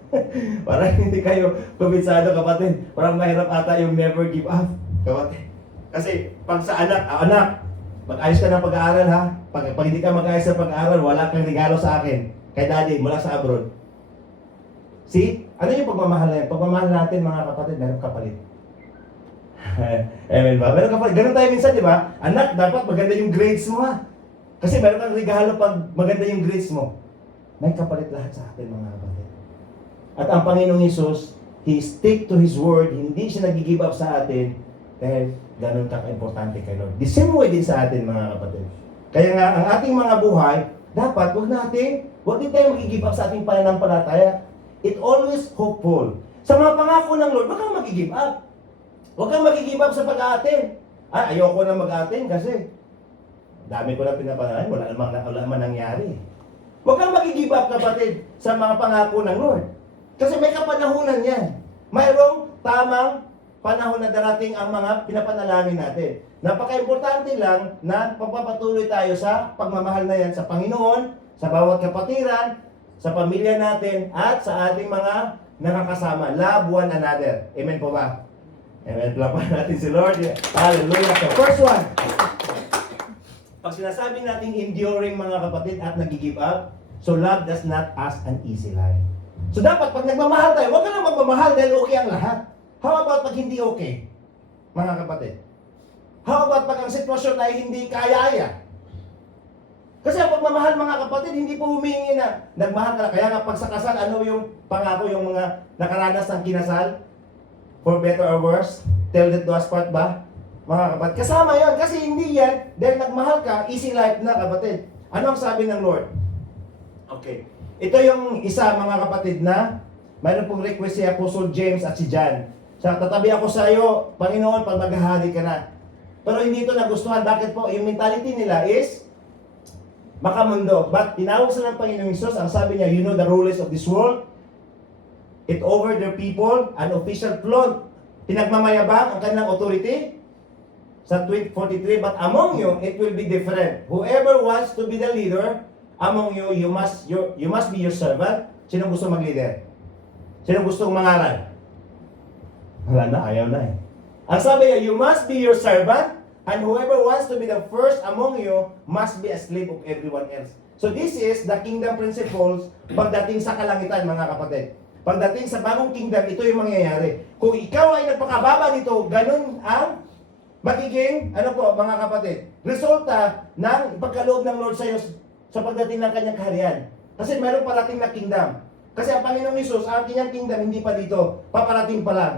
Parang hindi kayo kumbensado, kapatid. Parang mahirap ata yung never give up, kapatid. Kasi pag sa anak, mag-ayos ka ng pag-aaral ha. Pag hindi ka mag-ayos sa pag-aaral, wala kang regalo sa akin. Kay daddy, mula sa abroad. See? Ano yung pagmamahal na yun? Pagmamahal natin, mga kapatid, meron kapalit. Amen ba? Meron kapalit. Ganun tayo minsan, di ba? Anak, dapat maganda yung grades mo ha. Kasi meron kang regalo pag maganda yung grades mo. May kapalit lahat sa atin, mga kapatid. At ang Panginoong Hesus, He stick to His word. Hindi siya nag-give up sa atin dahil ganun ka-importante kay Lord. The same way din sa atin, mga kapatid. Kaya nga, ang ating mga buhay, dapat, huwag din tayo mag-give up sa ating pananampalataya. It always hopeful. Sa mga pangako ng Lord, huwag kang mag-give up. Huwag kang mag-give up sa pag-aatin. Ayoko na mag-aatin kasi Dami ko na pinapanalan, wala naman nangyari. Huwag kang mag-give up, kapatid, sa mga pangako ng Lord. Kasi may kapanahunan yan. Mayroong tamang panahon na darating ang mga pinapanalangin natin. Napaka-importante lang na pagpapatuloy tayo sa pagmamahal na yan sa Panginoon, sa bawat kapatiran, sa pamilya natin, at sa ating mga nakakasama. Love one another. Amen po ba? Amen. Palapakan natin si Lord. Hallelujah. So, first one. Pag sinasabi natin enduring, mga kapatid, at nag-give up, so love does not ask an easy life. So dapat pag nagmamahal tayo, huwag ka lang magmamahal dahil okay ang lahat. How about pag hindi okay, mga kapatid? How about pag ang sitwasyon ay hindi kaya-aya? Kasi ang pagmamahal, mga kapatid, hindi po humingi na nagmahal ka na. Kaya nga pag sa kasal, ano yung pangako, yung mga nakaranas ng kinasal? For better or worse, till death do us part ba? Mga kapatid, kasama yon. Kasi hindi yan, dahil nagmahal ka, easy life na, kapatid. Ano ang sabi ng Lord? Okay. Ito yung isa, mga kapatid, na mayroon pong request si Apostle James at si John. Sa tatabi ako sa iyo, Panginoon, pag maghahari ka na. Pero hindi ito nagustuhan. Bakit po? Yung mentality nila is makamundo. But tinawag sila ng Panginoong Hesus, ang sabi niya, you know the rulers of this world, it over their people, an official throne. Pinagmamayabang ang kanilang authority. Sa tweet 43, but among you, it will be different. Whoever wants to be the leader, among you, you must be your servant. Sino gusto mag-leader? Sino gusto mangaral? Wala na, ayaw na eh. Ang sabi niya, you must be your servant, and whoever wants to be the first among you must be a slave of everyone else. So this is the kingdom principles pagdating sa kalangitan, mga kapatid. Pagdating sa bagong kingdom, ito yung mangyayari. Kung ikaw ay nagpakababa dito, ganun ang magiging, ano po, mga kapatid, resulta ng pagkaloob ng Lord sa iyo sa pagdating ng kanyang kaharian. Kasi mayroon parating na kingdom. Kasi ang Panginoong Hesus, ang kanyang kingdom, hindi pa dito, paparating pa lang.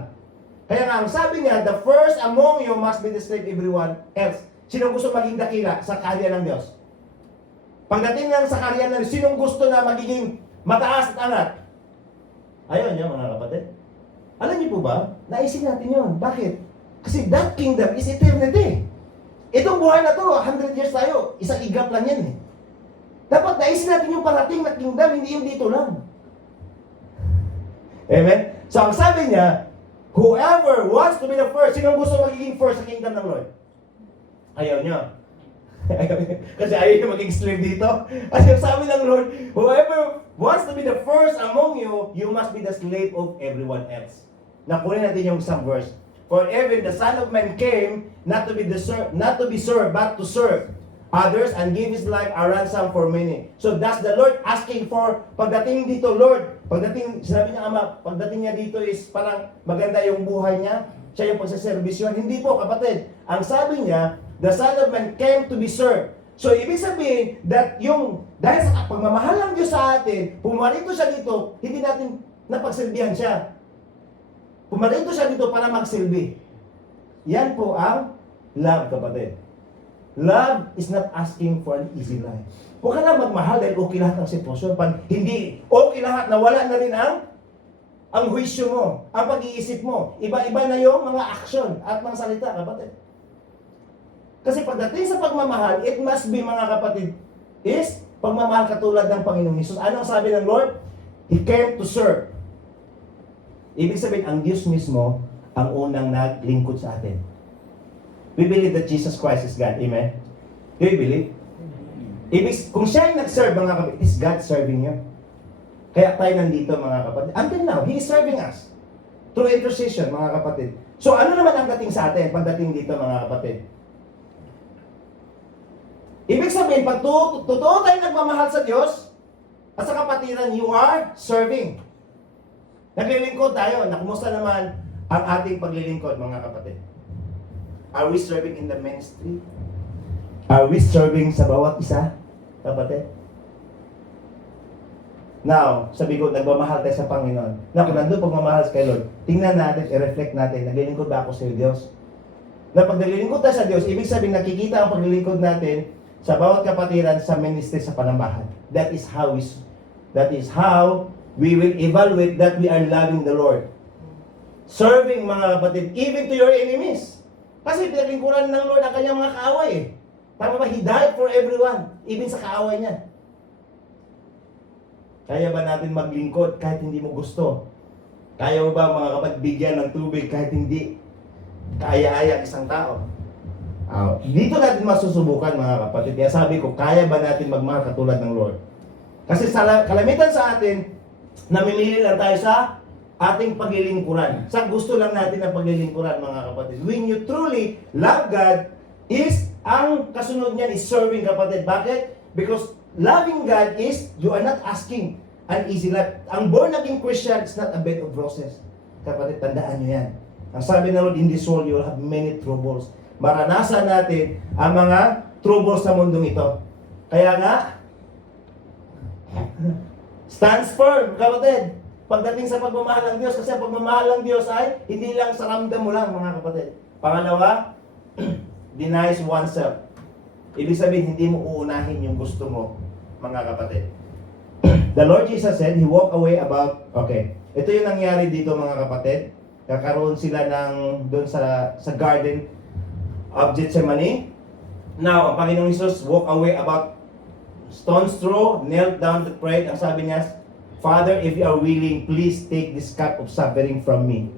Kaya nga, ang sabi niya, the first among you must be the slave everyone else. Sinong gusto maging dakila sa kaharian ng Diyos? Pagdating ng sa kaharian ng Diyos, sinong gusto na magiging mataas at angat? Ayun niyo, mga kapatid. Alam niyo po ba, naisip natin yun. Bakit? Kasi that kingdom is eternity. Itong buhay na to, 100 years tayo, isang igap lang yan eh. Dapat naisip natin yung parating na kingdom, hindi yung dito lang. Amen? So ang sabi niya, whoever wants to be the first, sino gusto magiging first sa kingdom ng Lord? Ayaw niya. Kasi ayaw niya maging slave dito. At yung sabi ng Lord, whoever wants to be the first among you, you must be the slave of everyone else. Nakunin natin yung isang verse. For even the Son of Man came not to be served, but to serve others and give His life a ransom for many. So that's the Lord asking for. Pagdating dito, Lord, sinabi niya Ama, pagdating niya dito is parang maganda yung buhay niya, siya yung pagsaservisyon. Hindi po, kapatid. Ang sabi niya, the Son of Man came to be served. So ibig sabihin that dahil sa pagmamahal ng Diyos sa atin, pumarito siya dito, hindi natin napagsilbihan siya. Pumarito siya dito para magsilbi. Yan po ang love, kapatid. Love is not asking for an easy life. Huwag ka na magmahal dahil okay lahat ng sitwasyon. Pag hindi okay lahat, nawala na rin ang huwisyo mo, ang pag-iisip mo. Iba-iba na yung mga aksyon at mga salita, kapatid. Kasi pagdating sa pagmamahal, it must be, mga kapatid, is pagmamahal katulad ng Panginoong Hesus. Ano ang sabi ng Lord? He came to serve. Ibig sabihin, ang Diyos mismo ang unang naglingkod sa atin. We believe that Jesus Christ is God. Amen? Do you believe? Kung siya yung nag-serve, mga kapatid, is God serving you? Kaya tayo nandito, mga kapatid. Until now, He is serving us. Through intercession, mga kapatid. So, ano naman ang dating sa atin pagdating dito, mga kapatid? Ibig sabihin, pag totoo tayo nagmamahal sa Diyos, at sa kapatiran, you are serving. Naglilingkod tayo. Kumusta naman ang ating paglilingkod, mga kapatid? Are we serving in the ministry? Are we serving sa bawat isa, kapatid? Now, sabi ko, nagmamahal tayo sa Panginoon. Kung nandun pagmamahal kay Lord, tingnan natin, i-reflect natin, naglilingkod ba ako sa Diyos? Na pag naglilingkod tayo sa Diyos, ibig sabihin, nakikita ang paglilingkod natin sa bawat kapatiran sa ministry sa panambahan. That is how we will evaluate that we are loving the Lord. Serving, mga kapatid, even to your enemies. Kasi pinaglingkuran ng Lord ang kanyang mga kaaway. Tama ba? He died for everyone, even sa kaaway niya. Kaya ba natin maglingkod kahit hindi mo gusto? Kaya mo ba mga kapatid bigyan ng tubig kahit hindi kaaya-aya isang tao? Dito natin masusubukan mga kapatid. Kaya sabi ko, kaya ba natin magmahal katulad ng Lord? Kasi sa kalamitan sa atin, namimili lang tayo sa ating paglilingkuran. Sa gusto lang natin ang paglilingkuran mga kapatid. When you truly love God, ang kasunod niyan is serving kapatid. Bakit? Because loving God is, you are not asking an easy life. Ang born-again Christian is not a bed of roses. Kapatid, tandaan nyo yan. Ang sabi ng Lord, in this world, you will have many troubles. Maranasan natin ang mga troubles sa mundong ito. Kaya nga, stands firm, kapatid. Pagdating sa pagmamahal ng Diyos, kasi ang pagmamahal ng Diyos ay hindi lang sa ramdam mo lang, mga kapatid. Pangalawa, denies oneself. Ibig sabihin, hindi mo uunahin yung gusto mo, mga kapatid. The Lord Jesus said, He walked away about, ito yung nangyari dito mga kapatid. Kakaroon sila doon sa garden of Gethsemane. Now, ang Panginoong Jesus walked away about stone's throw, knelt down to pray. Ang sabi niya, Father, if you are willing, please take this cup of suffering from me.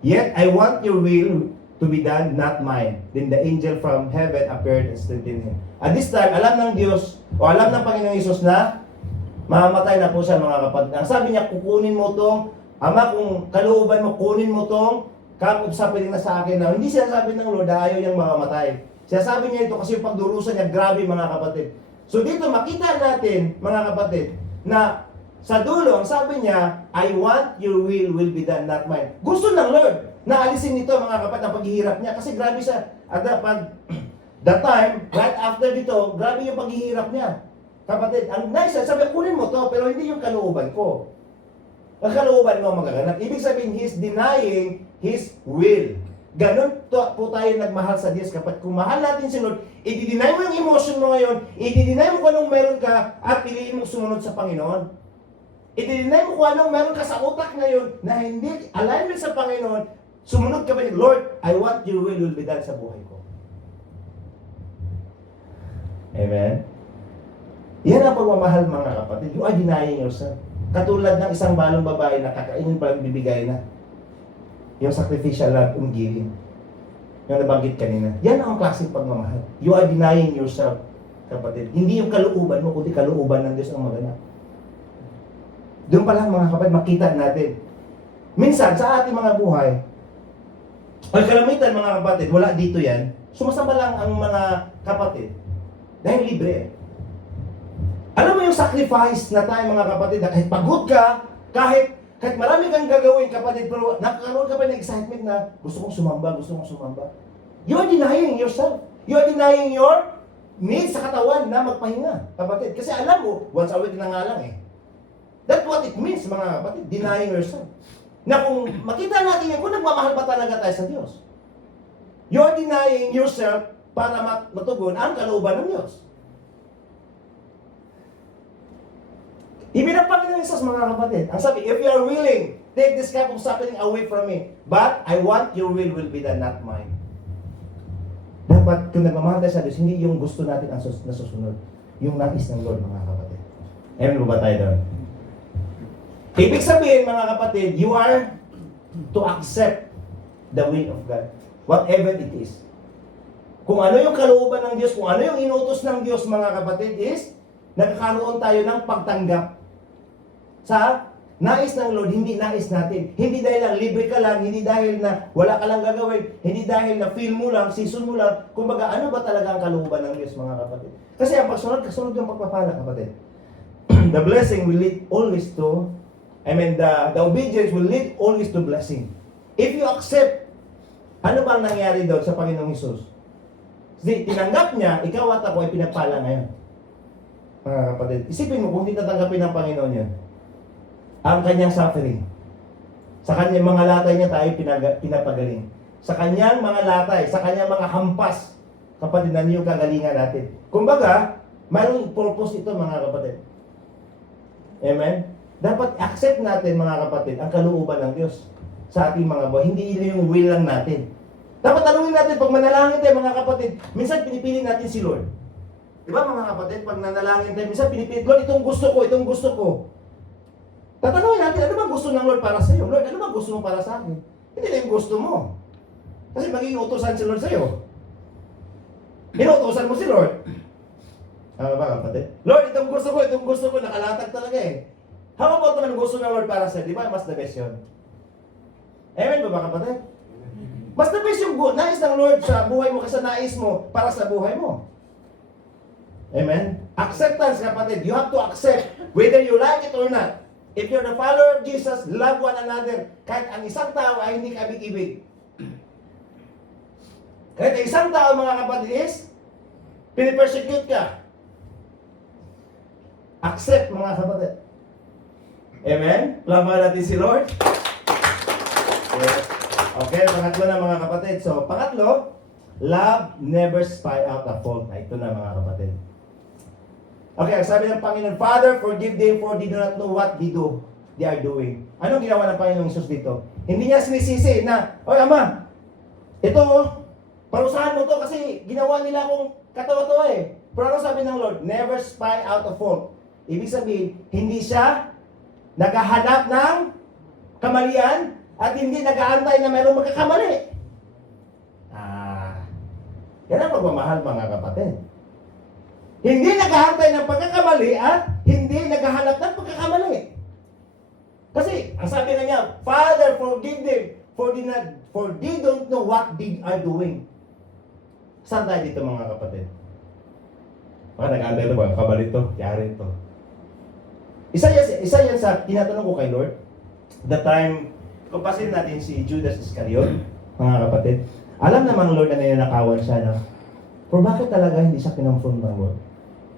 Yet, I want your will to be done, not mine. Then the angel from heaven appeared and strengthened him. At this time, alam ng Diyos, o alam ng Panginoong Jesus na mamamatay na po siya mga kapatid. Ang sabi niya, kukunin mo tong, Ama, kung kalooban mo, kunin mo tong cup of suffering na sa akin na hindi siya sabi ng Lord na ayaw niyang mamamatay. Siya sabi niya ito kasi yung pagdurusa niya, grabe mga kapatid. So dito makita natin, mga kapatid, na sa dulo, ang sabi niya, I want your will be done, not mine. Gusto ng Lord na alisin nito mga kapatid ang paghihirap niya. Kasi grabe siya. At that time, right after dito, grabe yung paghihirap niya. Kapatid, ang nice, sabi, kunin mo to, pero hindi yung kalooban ko. Ang kalooban mo magaganap. Ibig sabihin, He's denying His will. Ganon po tayo nagmahal sa Diyos. Kapag kung mahal natin si Lord, i-deny mo yung emotion mo ngayon, i-deny mo kung anong meron ka, at piliin mo sumunod sa Panginoon. I-deny mo kung anong meron ka sa utak ngayon na hindi alignment sa Panginoon, sumunod ka ba ni Lord, I want your will be done sa buhay ko. Amen? Yan ang pagmamahal mga kapatid. You are denying yourself. Katulad ng isang balong babae na kakainin pa lang bibigay na. Yung sacrificial love and giving. Yung nabanggit kanina. Yan ang klaseng pagmamahal. You are denying yourself, kapatid. Hindi yung kalooban mo, kundi kalooban ng Diyos ang maganap. Doon pa lang mga kapatid, makita natin. Minsan, sa ating mga buhay, ang kalamitan mga kapatid, wala dito yan, sumasamba lang ang mga kapatid. Dahil libre. Alam mo yung sacrifice na tayo mga kapatid, na kahit pagod ka, kahit marami kang gagawin kapatid, pero nakakaroon ka pa ng excitement na gusto kong sumamba. You are denying yourself. You are denying your needs sa katawan na magpahinga, kapatid. Kasi alam mo, once a week na nga lang eh. That's what it means mga kapatid, denying yourself. Na kung makita natin yan, kung nagmamahal ba talaga tayo sa Diyos. You are denying yourself para matugon ang kalooban ng Diyos. Ibig ng Panginoon Jesus mga kapatid. Ang sabi, if you are willing, take this cup of suffering away from me. But I want your will be done, not mine. Dapat kung nagmamahal tayo sa Diyos, hindi yung gusto natin ang nasusunod. Yung nais ng Lord mga kapatid. Amen ba tayo doon? Ibig sabihin mga kapatid, you are to accept the will of God. Whatever it is. Kung ano yung kalooban ng Diyos, kung ano yung inutos ng Diyos mga kapatid is, nagkakaroon tayo ng pagtanggap sa nais ng Lord, hindi nais natin. Hindi dahil lang libre ka lang, hindi dahil na wala ka lang gagawin, hindi dahil na feel mo lang, season mo lang. Kumbaga, ano ba talaga ang kalooban ng Diyos mga kapatid? Kasi ang pagsunod, kasunod yung pagpapala kapatid. The blessing will lead always to, the obedience will lead always to blessing. If you accept, ano bang nangyari doon sa Panginoong Hesus? Tinanggap niya, ikaw at ako ay pinagpala ngayon. Mga kapatid, isipin mo kung hindi tatanggapin ng Panginoon yan, ang kanyang suffering. Sa kanyang mga latay niya tayo pinapagaling. Sa kanyang mga latay, sa kanyang mga hampas, kapatid, na yung kagalingan natin. Kumbaga, mayroong purpose ito mga kapatid. Amen? Dapat accept natin mga kapatid ang kalooban ng Diyos sa ating mga buhay. Hindi ito yung will lang natin. Dapat tanungin natin, pag manalangin tayo mga kapatid, minsan pinipili natin si Lord. Di ba mga kapatid, pag nanalangin tayo, minsan pinipili, Lord, itong gusto ko. Tatanungin natin, ano bang gusto ng Lord para sa iyo? Lord, ano bang gusto mo para sa akin? Hindi na yung gusto mo. Kasi magiging utusan si Lord sa iyo. Inuutosan mo si Lord. Ano ba kapatid? Lord, itong gusto ko, nakalatag talaga eh. How about naman gusto ng Lord para sa iyo? Di ba, mas the best yun? Amen ba kapatid? Mas the best yung nais ng Lord sa buhay mo kaysa nais mo para sa buhay mo. Amen? Acceptance kapatid. You have to accept whether you like it or not. If you're the follower of Jesus, love one another. Kahit ang isang tao ay hindi kabig-ibig. Kahit ang isang tao mga kapatid is pinipersecute ka. Accept mga kapatid. Amen? Lama natin si Lord. Yes. Okay, pangatlo na mga kapatid. So, pangatlo, love never spy out a fault. Ito na mga kapatid. Okay, ang sabi ng Panginoon, Father, forgive them for they do not know what they are doing. Anong ginawa ng Panginoong Isus dito? Hindi niya sinisisi na, oy Ama, ito, parusahan mo to kasi ginawa nila akong katawa-tawa eh. Pero ano sabi ng Lord? Never spy out a fault. Ibig sabihin, hindi siya naghahanap ng kamalian at hindi nag-aantay na mayroong magkakamali. Yan ang pagmamahal mga kapatid. Hindi naghahantay ng pagkakamali at hindi naghahanap ng pagkakamali. Kasi, ang sabi na niya, Father, forgive them, for they don't know what they are doing. Saan tayo dito mga kapatid? Baka nag-aantay ito ba? Kabali ito, yari ito. Isa yan sa tinatanong ko kay Lord. The time, kumpasin natin si Judas Iscariot, mga kapatid. Alam naman Lord na ninanakawan siya na, pero bakit talaga hindi siya kinonfront ng Lord?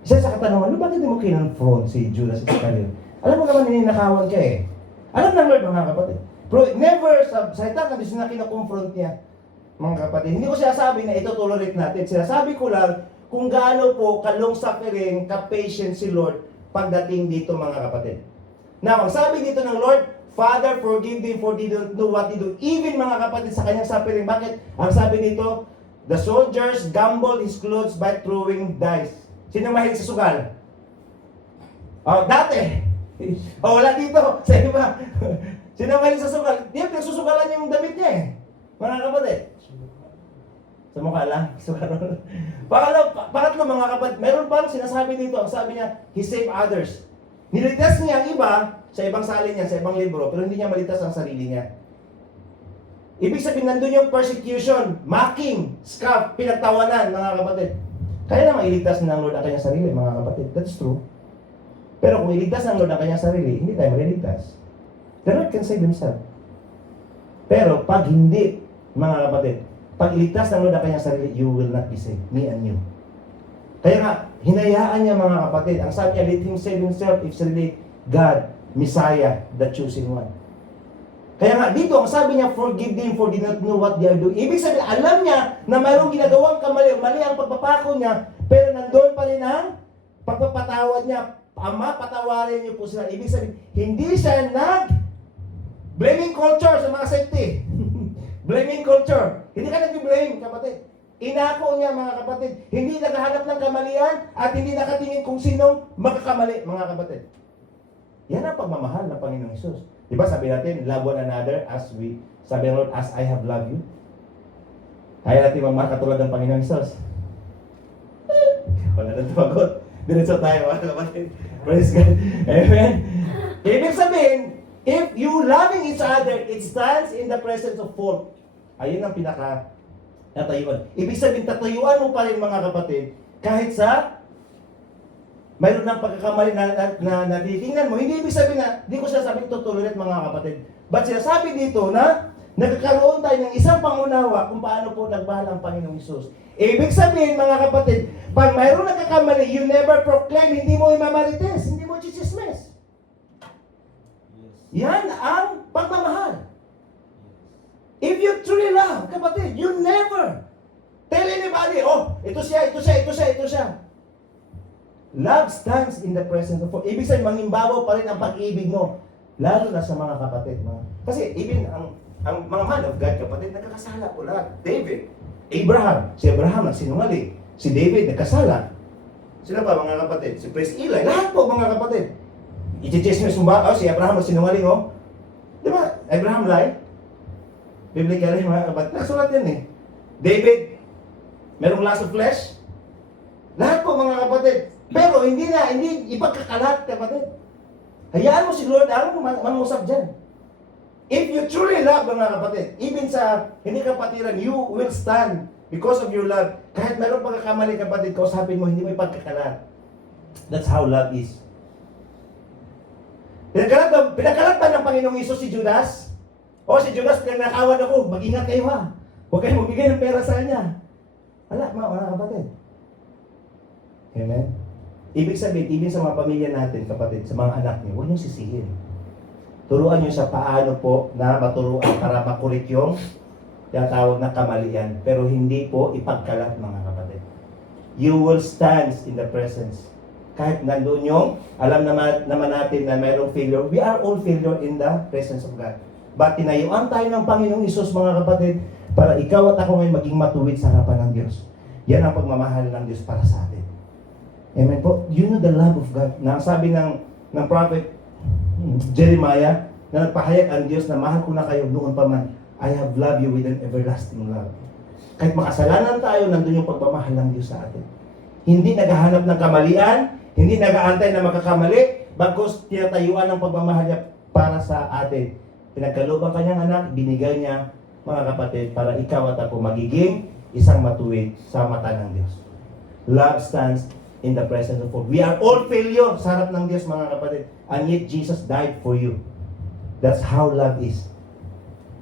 Isa sa katanungan, bakit hindi mo kinonfront si Judas Iscariot? Alam mo naman ninanakawan ka eh. Alam ng Lord mga kapatid. Pero never, sa salita na gusto na kinakonfront niya, mga kapatid. Hindi ko sinasabi na ito tolerate natin. Sinasabi ko lang kung gaano po ka-long suffering, ka-patient si Lord pagdating dito mga kapatid. Now, ang sabi dito ng Lord, Father, forgive them for they don't know what they do. Even mga kapatid sa kanyang suffering. Bakit? Ang sabi dito, the soldiers gambled his clothes by throwing dice. Sino mahilig sa sugal? Oh, dati. Oh, wala dito. Sa iba. Sino mahilig sa sugal? Di ba, nagsusugalan yung damit niya eh. Mga kapatid. Sa mukha lang. Sugal. Pangatlo mga kapatid, meron parang sinasabi dito. Ang sabi niya, he saved others. Niligtas niya ang iba sa ibang salin niya, sa ibang libro, pero hindi niya maligtas ang sarili niya. Ibig sabihin, nandun yung persecution, mocking, scoff, pinagtawanan, mga kapatid. Kaya naman iligtas ng Lord ang kanyang sarili, mga kapatid. That's true. Pero kung iligtas ng Lord ang kanyang sarili, hindi tayo maliligtas. The Lord can save himself. Pero pag hindi, mga kapatid, pag iligtas ng Lord ang kanyang sarili, you will not be saved. Me and you. Kaya nga, hinayaan niya mga kapatid. Ang sabi niya, let him save himself if really God, Messiah, the chosen one. Kaya nga, dito, ang sabi niya, forgive them for they not know what they are doing. Ibig sabihin, alam niya na mayroong ginagawang kamali. Mali ang pagpapako niya, pero nandoon pa rin ang pagpapatawad niya. Ama, patawarin niyo po sila. Ibig sabihin, hindi siya blaming culture sa mga safety. Blaming culture. Hindi ka nag-blame, kapatid. Inako niya mga kapatid, hindi naghahanap ng kamalian at hindi nakatingin kung sinong magkakamali, mga kapatid. Yan ang pagmamahal ng Panginoong Hesus. Diba sabi natin, love one another sabi ng Lord, as I have loved you. Kaya natin mamahal katulad ng Panginoong Hesus. Wala na tumagot. Diretso tayo mga kapatid. Praise God. Amen. Ibig sabihin, if you loving each other, it stands in the presence of fault. Ayun ang natayuan. Ibig sabihin, tatayuan mo pa rin mga kapatid, kahit sa mayroon ng pagkakamali na natitingnan mo. Hindi ibig sabihin na, hindi ko sinasabing tutuloy mga kapatid. But sinasabi dito na nagkakaroon tayo ng isang pangunawa kung paano po nagmahal ang Panginoong Hesus. Ibig sabihin mga kapatid, pag mayroon nagkakamali, you never proclaim, hindi mo imamarites, hindi mo chichismes. Yan ang pagmamahal. If you truly love, kapatid, you never tell anybody, oh, ito siya. Love stands in the presence of God. Ibig sabihin, mangimbabaw pa rin ang pag-ibig mo. Lalo na sa mga kapatid. Kasi even ang mga man of God, kapatid, nagkakasala po lahat. David, Abraham, si Abraham nagsinungaling. Si David nagkasala. Sila pa mga kapatid? Si Praise Eli, lahat po mga kapatid. I-chismis mo ba? Si Abraham nagsinungaling, Di ba? Abraham lie? Biblically, mga kapatid. Nagsulat yan eh. David, merong lust of flesh. Lahat po mga kapatid. Pero hindi ipagkakalat, kapatid. Hayaan mo si Lord ang mangusap dyan. If you truly love, mga kapatid, even sa hindi kapatiran, you will stand because of your love. Kahit meron pagkakamali, kapatid, kausapin mo, hindi mo ipagkakalat. That's how love is. Pinakalat ba ng Panginoong Isus si Judas? O si Judas, pinanakawan ako, mag-ingat kayo ha. Huwag kayong magbigay ng pera sa kanya. Wala, mga kapatid. Amen? Ibig sabihin, even sa mga pamilya natin, kapatid, sa mga anak niyo, huwag niyong sisihin. Turuan niyo sa paano po na maturuan para makulit yung tinatawag na kamalian. Pero hindi po ipagkalat, mga kapatid. You will stand in the presence. Kahit nandun yung, alam naman natin na mayroong failure. We are all failure in the presence of God. But tinayuan tayo ng Panginoong Isus, mga kapatid, para ikaw at ako ngayon maging matuwid sa harapan ng Diyos. Yan ang pagmamahal ng Diyos para sa atin. Amen po. You know the love of God. Na ang sabi ng prophet Jeremiah, na nagpahayag ang Diyos na mahal ko na kayo noon pa man. I have loved you with an everlasting love. Kahit makasalanan tayo, nandun yung pagmamahal ng Diyos sa atin. Hindi naghahanap ng kamalian, hindi nag-aantay na makakamali, bagkus tinatayuan ng pagmamahal niya para sa atin. Pinagkaloob ang kanyang anak, binigay niya, mga kapatid, para ikaw at ako magiging isang matuwid sa mata ng Diyos. Love stands in the presence of God. We are all failure sa harap ng Diyos, mga kapatid. And yet, Jesus died for you. That's how love is.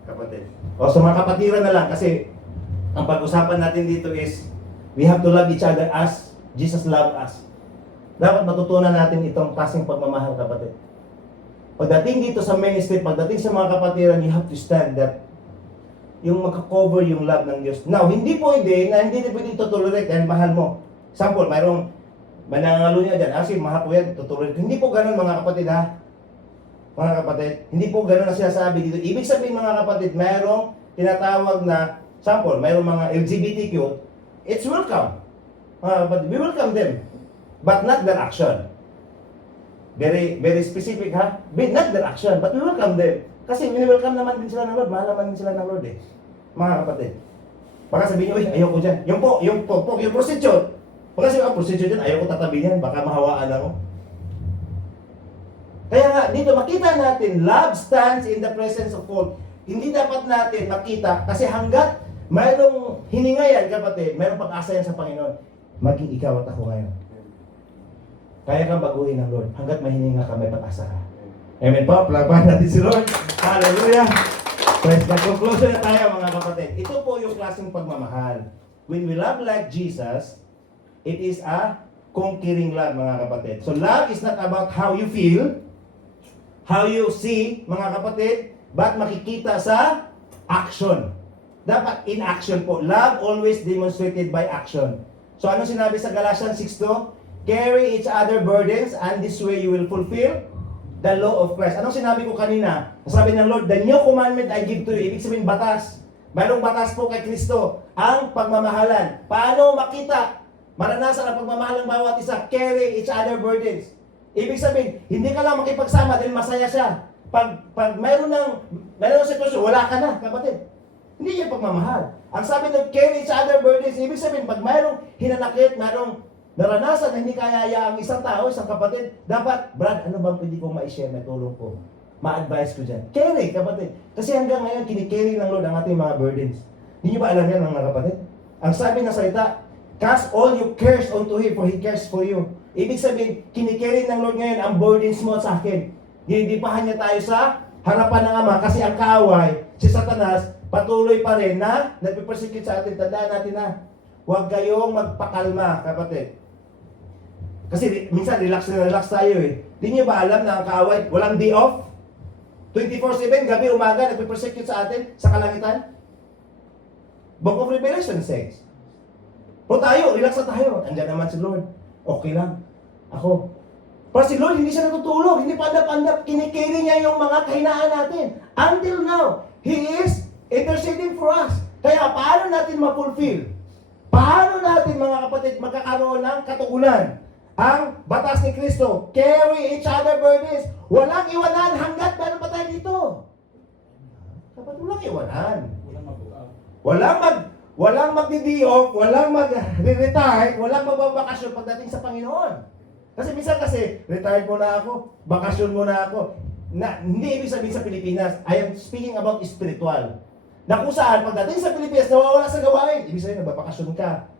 Kapatid. O sa mga kapatiran na lang, kasi ang pag-usapan natin dito is, we have to love each other as Jesus loved us. Dapat matutunan natin itong klaseng pagmamahal, kapatid. Pagdating dito sa ministry, pagdating sa mga kapatiran, you have to stand that yung magka-cover yung love ng Diyos. Now, hindi pwede na hindi pwede ito-tolerate dahil mahal mo. Example, mayroong manangalo niya dyan, si mahal ko yan, tutuloy. Hindi po ganun, mga kapatid, ha? Mga kapatid, hindi po ganun ang sinasabi dito. Ibig sabihin, mga kapatid, mayroong tinatawag na, sample, mayroong mga LGBTQ, it's welcome. Mga kapatid, we welcome them. But not their action. Very, very specific, ha? Not their action, but we welcome them. Kasi welcome naman din sila ng Lord, mahal naman din sila ng Lord, mga kapatid. Baka sabihin nyo, ayoko dyan. Yung prostitute. Baka sabihin, prostitute dyan, ayoko tatabihin, baka mahawaan ako. Kaya nga, dito makita natin, love stands in the presence of God. Hindi dapat natin makita, kasi hanggat mayroong hininga yan, kapatid, mayroong pag-asa yan sa Panginoon, maging ikaw at ako ngayon. Kaya kang baguhin ng Lord, hanggat may hininga ka, may pag-asa ka. Amen po, plagpahan natin si Lord. Hallelujah! Praise God. Conclusion na tayo, mga kapatid. Ito po yung klaseng pagmamahal. When we love like Jesus, it is a conquering love, mga kapatid. So love is not about how you feel, how you see, mga kapatid, but makikita sa action. Dapat in action po. Love always demonstrated by action. So ano sinabi sa Galatians 6:2? Carry each other burdens, and this way you will fulfill the law of Christ. Anong sinabi ko kanina? Sabi ng Lord, the new commandment I give to you. Ibig sabihin batas. Mayroong batas po kay Kristo. Ang pagmamahalan. Paano makita? Maranasan ang pagmamahal ng bawat isa. Carry each other burdens. Ibig sabihin, hindi ka lang makipagsama dahil masaya siya. Pag mayroong sitwasyon, wala ka na, kapatid. Hindi yung pagmamahal. Ang sabi ng carry each other burdens, ibig sabihin, pag mayroong hinanakit, mayroong naranasan na hindi kaya ang isang tao, isang kapatid, dapat, Brad, ano bang pwede kong ma-share, may tulong ko? Ma-advise ko dyan. Carry, kapatid. Kasi hanggang ngayon, kinikerry ng Lord ang ating mga burdens. Hindi nyo ba alam yan, mga kapatid? Ang sabi ng salita, cast all your cares onto Him, for He cares for you. Ibig sabihin, kinikerry ng Lord ngayon ang burdens mo sa akin. Dinidipahan niya tayo sa harapan ng Ama, kasi ang kaaway, si Satanas, patuloy pa rin na nagpipersecute sa atin. Tandaan natin na, huwag kayong magpakalma, kapatid. Kasi minsan relax na relax tayo eh. Di nyo ba alam na ang kaaway, walang day off? 24/7, gabi, umaga, nagpipersecute sa atin, sa kalangitan? Book of Revelation says. O tayo, relax na tayo. Andiyan naman si Lord. Okay lang. Ako. Pero si Lord, hindi siya natutulog. Hindi pandap-pandap. Kinikerry niya yung mga kahinaan natin. Until now, He is interceding for us. Kaya paano natin ma-fulfill? Paano natin mga kapatid magkakaroon ng katugunan? Ang batas ni Kristo, carry each other burdens. Walang iwanan hanggat meron pa tayo dito. Dapat walang iwanan. Walang magdi-day off, walang mag-retire, walang magbabakasyon pagdating sa Panginoon. Kasi minsan retired muna ako, bakasyon muna ako. Hindi ibig sabihin sa Pilipinas, I am speaking about spiritual. Na kung saan, pagdating sa Pilipinas, nawawala sa gawain. Ibig sabihin, nagbabakasyon ka.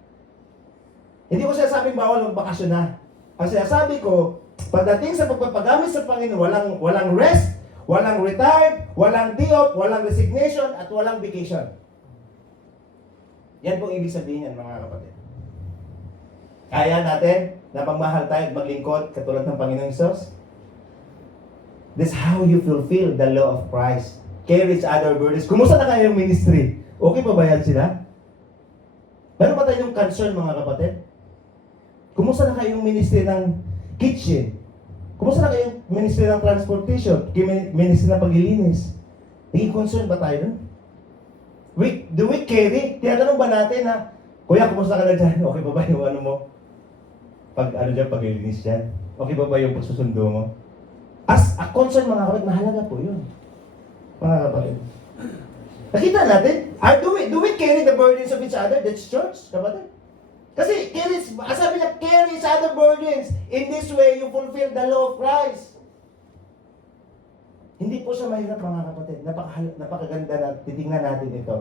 Hindi ko sinasabing bawal magbakasyon na. Ang sinasabi ko, pagdating sa pagpapagamit sa Panginoon, walang rest, walang retired, walang day off, walang resignation, at walang vacation. Yan pong ibig sabihin yan, mga kapatid. Kaya natin na pagmahal tayo at maglingkod katulad ng Panginoong Hesus? This is how you fulfill the law of Christ. Carry each other burdens. Kumusta na kayo yung ministry? Okay pa ba yan sila? Meron ba tayong concern, mga kapatid? Kumusta na kayong ministry ng kitchen? Kumusta na kayong ministry ng transportation? Ministry ng paglilinis? Naging concern ba tayo dun? Do we carry? Tinatanong ba natin na, Kuya, kumusta ka na dyan? Okay pa ba yung ano mo? Paglilinis dyan? Okay pa ba yung pagsusundo mo? As a concern, mga kapatid, mahalaga po yun. Mga kapatid. Nakita natin, do we carry the burdens of each other? That's church, kapatid. Kasi, sabi na, carry each other burdens. In this way, you fulfill the law of Christ. Hindi po siya mahirap, mga kapatid. Napakaganda na titingnan natin ito.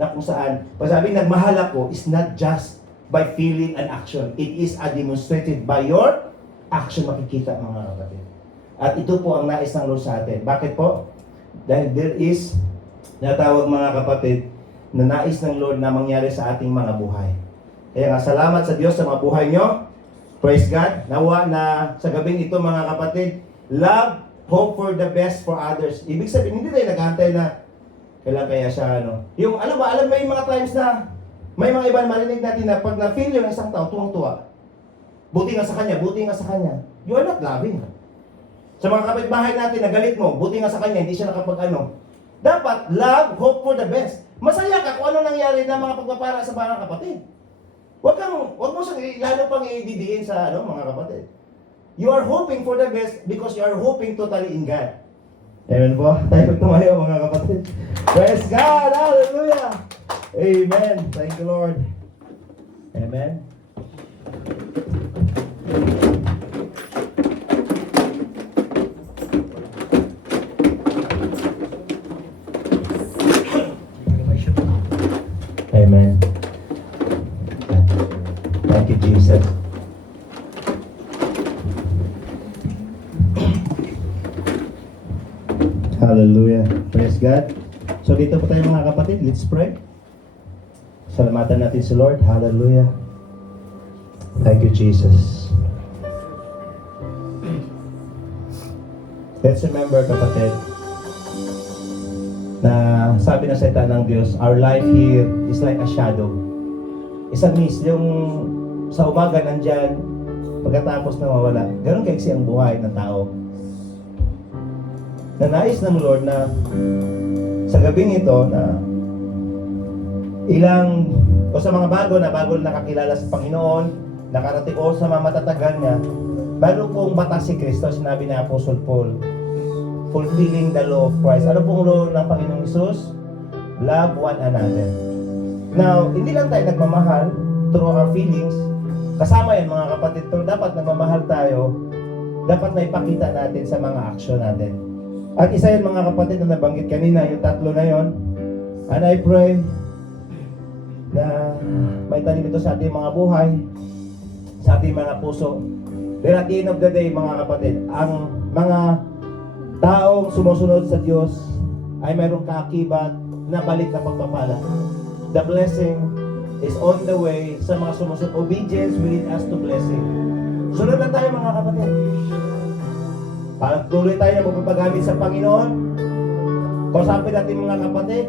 Na kung saan, pag sabi nagmahal ako is not just by feeling and action. It is a demonstrated by your action, makikita, mga kapatid. At ito po ang nais ng Lord sa atin. Bakit po? Dahil there is, natawag mga kapatid, na nais ng Lord na mangyari sa ating mga buhay. Kaya nga, salamat sa Diyos sa mga buhay nyo. Praise God. Nawa na sa gabing ito, mga kapatid, love, hope for the best for others. Ibig sabihin, hindi tayo naghantay na kailan kaya siya, Yung, alam mo yung mga times na may mga iba marinig natin na pag na-feel yung isang tao, tuwang-tuwa. Buti nga sa kanya, buti nga sa kanya. You are not loving. Sa mga kapitbahay natin na galit mo, buti nga sa kanya, hindi siya nakapag-ano. Dapat, love, hope for the best. Masaya ka kung ano nangyari na mga pagpapala sa mga kapatid. Huwag mo siyang lalo pang ididiin sa mga kapatid. You are hoping for the best because you are hoping totally in God. Amen po. Tayo tumayo, mga kapatid. Praise God! Hallelujah! Amen. Thank you, Lord. Amen. Amen. Thank you, Jesus. Hallelujah. Praise God. So dito po tayo, mga kapatid. Let's pray. Salamatan natin si Lord. Hallelujah. Thank you, Jesus. Let's remember, kapatid, na sabi ng salita ng Diyos, our life here is like a shadow. Isang mist, yung sa umaga nandyan, pagkatapos nawawala. Ganon kaiksi ang buhay ng tao. Na nais ng Lord na sa gabing ito na sa mga bago nakakilala sa Panginoon, nakarating o sa mga matatagal niya, bago pong batas si Kristo, sinabi ni Apostle Paul, fulfilling the law of Christ. Ano pong law ng Panginoong Hesus? Love one another. Now, hindi lang tayo nagmamahal through our feelings. Kasama yan, mga kapatid, pero dapat nagmamahal tayo, dapat na ipakita natin sa mga action natin. At isa yun, mga kapatid, na nabanggit kanina, yung tatlo na yon. And I pray na may tanim ito sa ating mga buhay, sa ating mga puso. Then at the end of the day, mga kapatid, ang mga taong sumusunod sa Diyos ay mayroong kaakibat na balik na pagpapala. The blessing is on the way sa mga sumusunod. Obedience will lead us to blessing. Sunod lang tayo, mga kapatid. Para tuloy tayo na magpapagamit sa Panginoon. Kausapin natin, mga kapatid,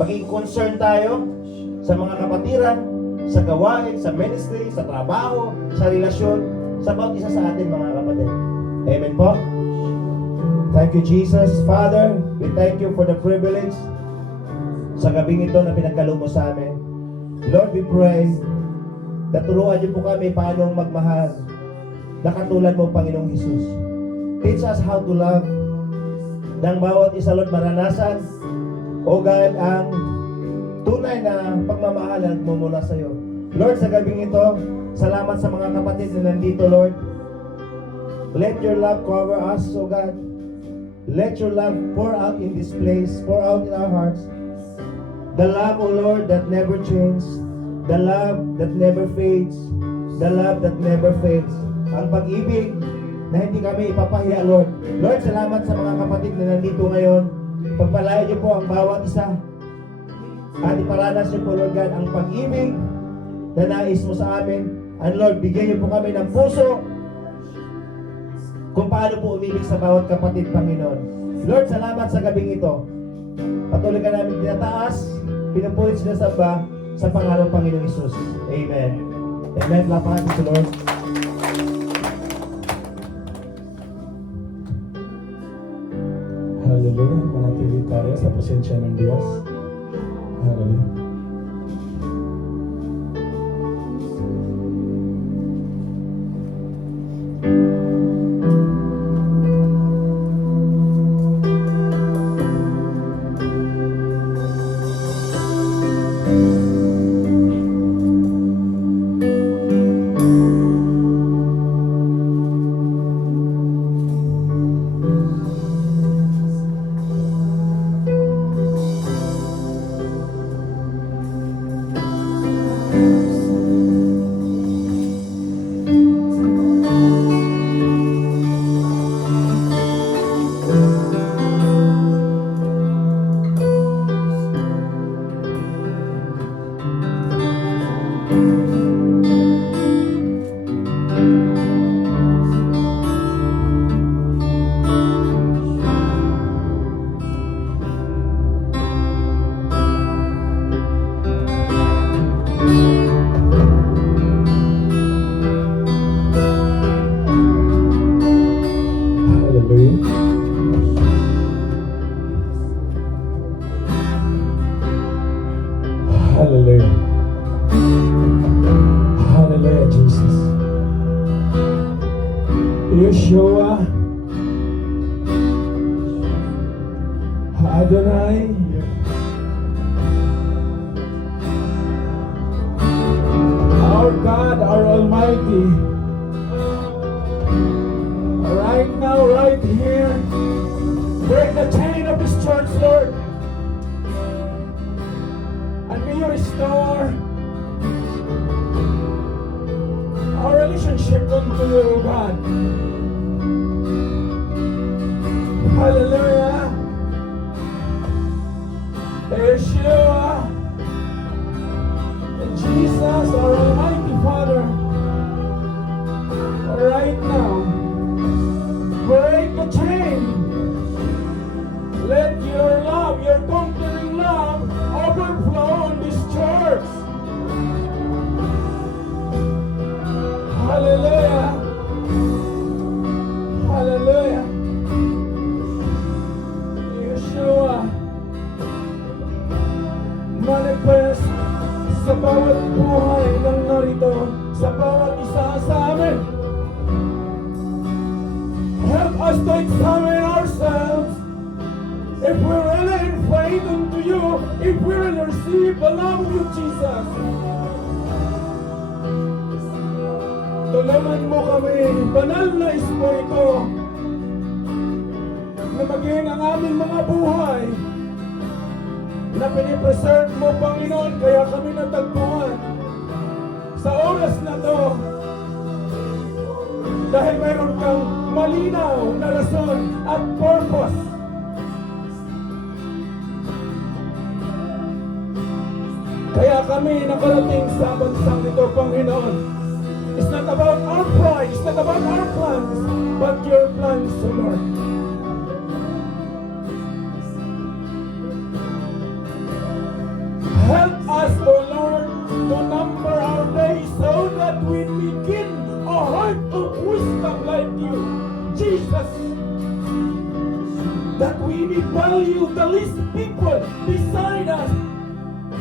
maging concern tayo sa mga kapatiran, sa gawain, sa ministry, sa trabaho, sa relasyon, sa bawat isa sa atin, mga kapatid. Amen po? Thank you, Jesus. Father, we thank you for the privilege sa gabing ito na pinagkaloob mo sa amin. Lord, we pray na turuan niyo po kami paano magmahal na katulad mo, Panginoong Hesus. Teach us how to love. Nang bawat isa, Lord, maranasan, O God, ang tunay na pagmamahalan mo mula sa iyo. Lord, sa gabing ito, salamat sa mga kapatid na nandito, Lord. Let your love cover us, O God. Let your love pour out in this place, pour out in our hearts. The love, O Lord, that never changes. The love that never fades. The love that never fades. Ang pag-ibig na hindi kami ipapahiya, Lord. Lord, salamat sa mga kapatid na nandito ngayon. Pagpalayan niyo po ang bawat isa. At iparanas niyo po, Lord God, ang pag-ibig na nais mo sa amin. And Lord, bigyan niyo po kami ng puso kung paano po umibig sa bawat kapatid, Panginoon. Lord, salamat sa gabing ito. Patuloy ka namin tinataas, pinupulit sila sa ba, sa pangalan ng Panginoong Hesus. Amen. Amen. Lapahan sa Lord. Hallelujah. Manatili tayo sa presensya ng Diyos. Hallelujah. Hallelujah. Hallelujah, Jesus. Yeshua. Adonai. Our God, our Almighty. Right now, right here, break the chain of this church, Lord. And may you restore our relationship unto you, O God. Hallelujah. Yeshua, Jesus, our Almighty Father, right now, break the chain. Let your love, your conquering love, overflow in this church. Hallelujah. Hallelujah. Yeshua, manifest sa bawat buhay ng narito, sa bawat isa sa amin. Help us to examine ourselves. If we really in faith unto you, if we really receive the love of you, Jesus. Tulungan mo kami, banal na Espiritu, na maging ang aming mga buhay na pinipreserve mo, Panginoon, kaya kami natagpuan sa oras na to dahil mayroon kang malinaw na rason at purpose. Kaya kami nakarating sa bansang ito, Panginoon. It's not about our pride, it's not about our plans, but your plans, O Lord. Help us, O Lord, to number our days so that we begin a heart of wisdom like you, Jesus. That we i-value the least people beside us,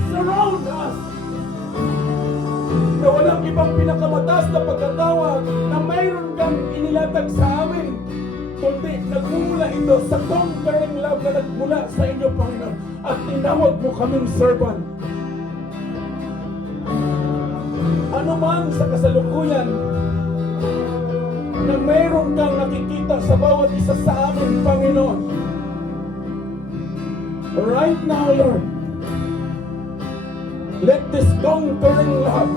surround us. Na walang ibang pinakamataas na pagkatawag na mayroon kang inilatag sa amin, kundi nagmumula ito sa conquering love na nagmula sa inyo, Panginoon, at tinawag mo kaming servant. Ano man sa kasalukuyan na mayroon kang nakikita sa bawat isa sa amin, Panginoon, right now, Lord, let this conquering love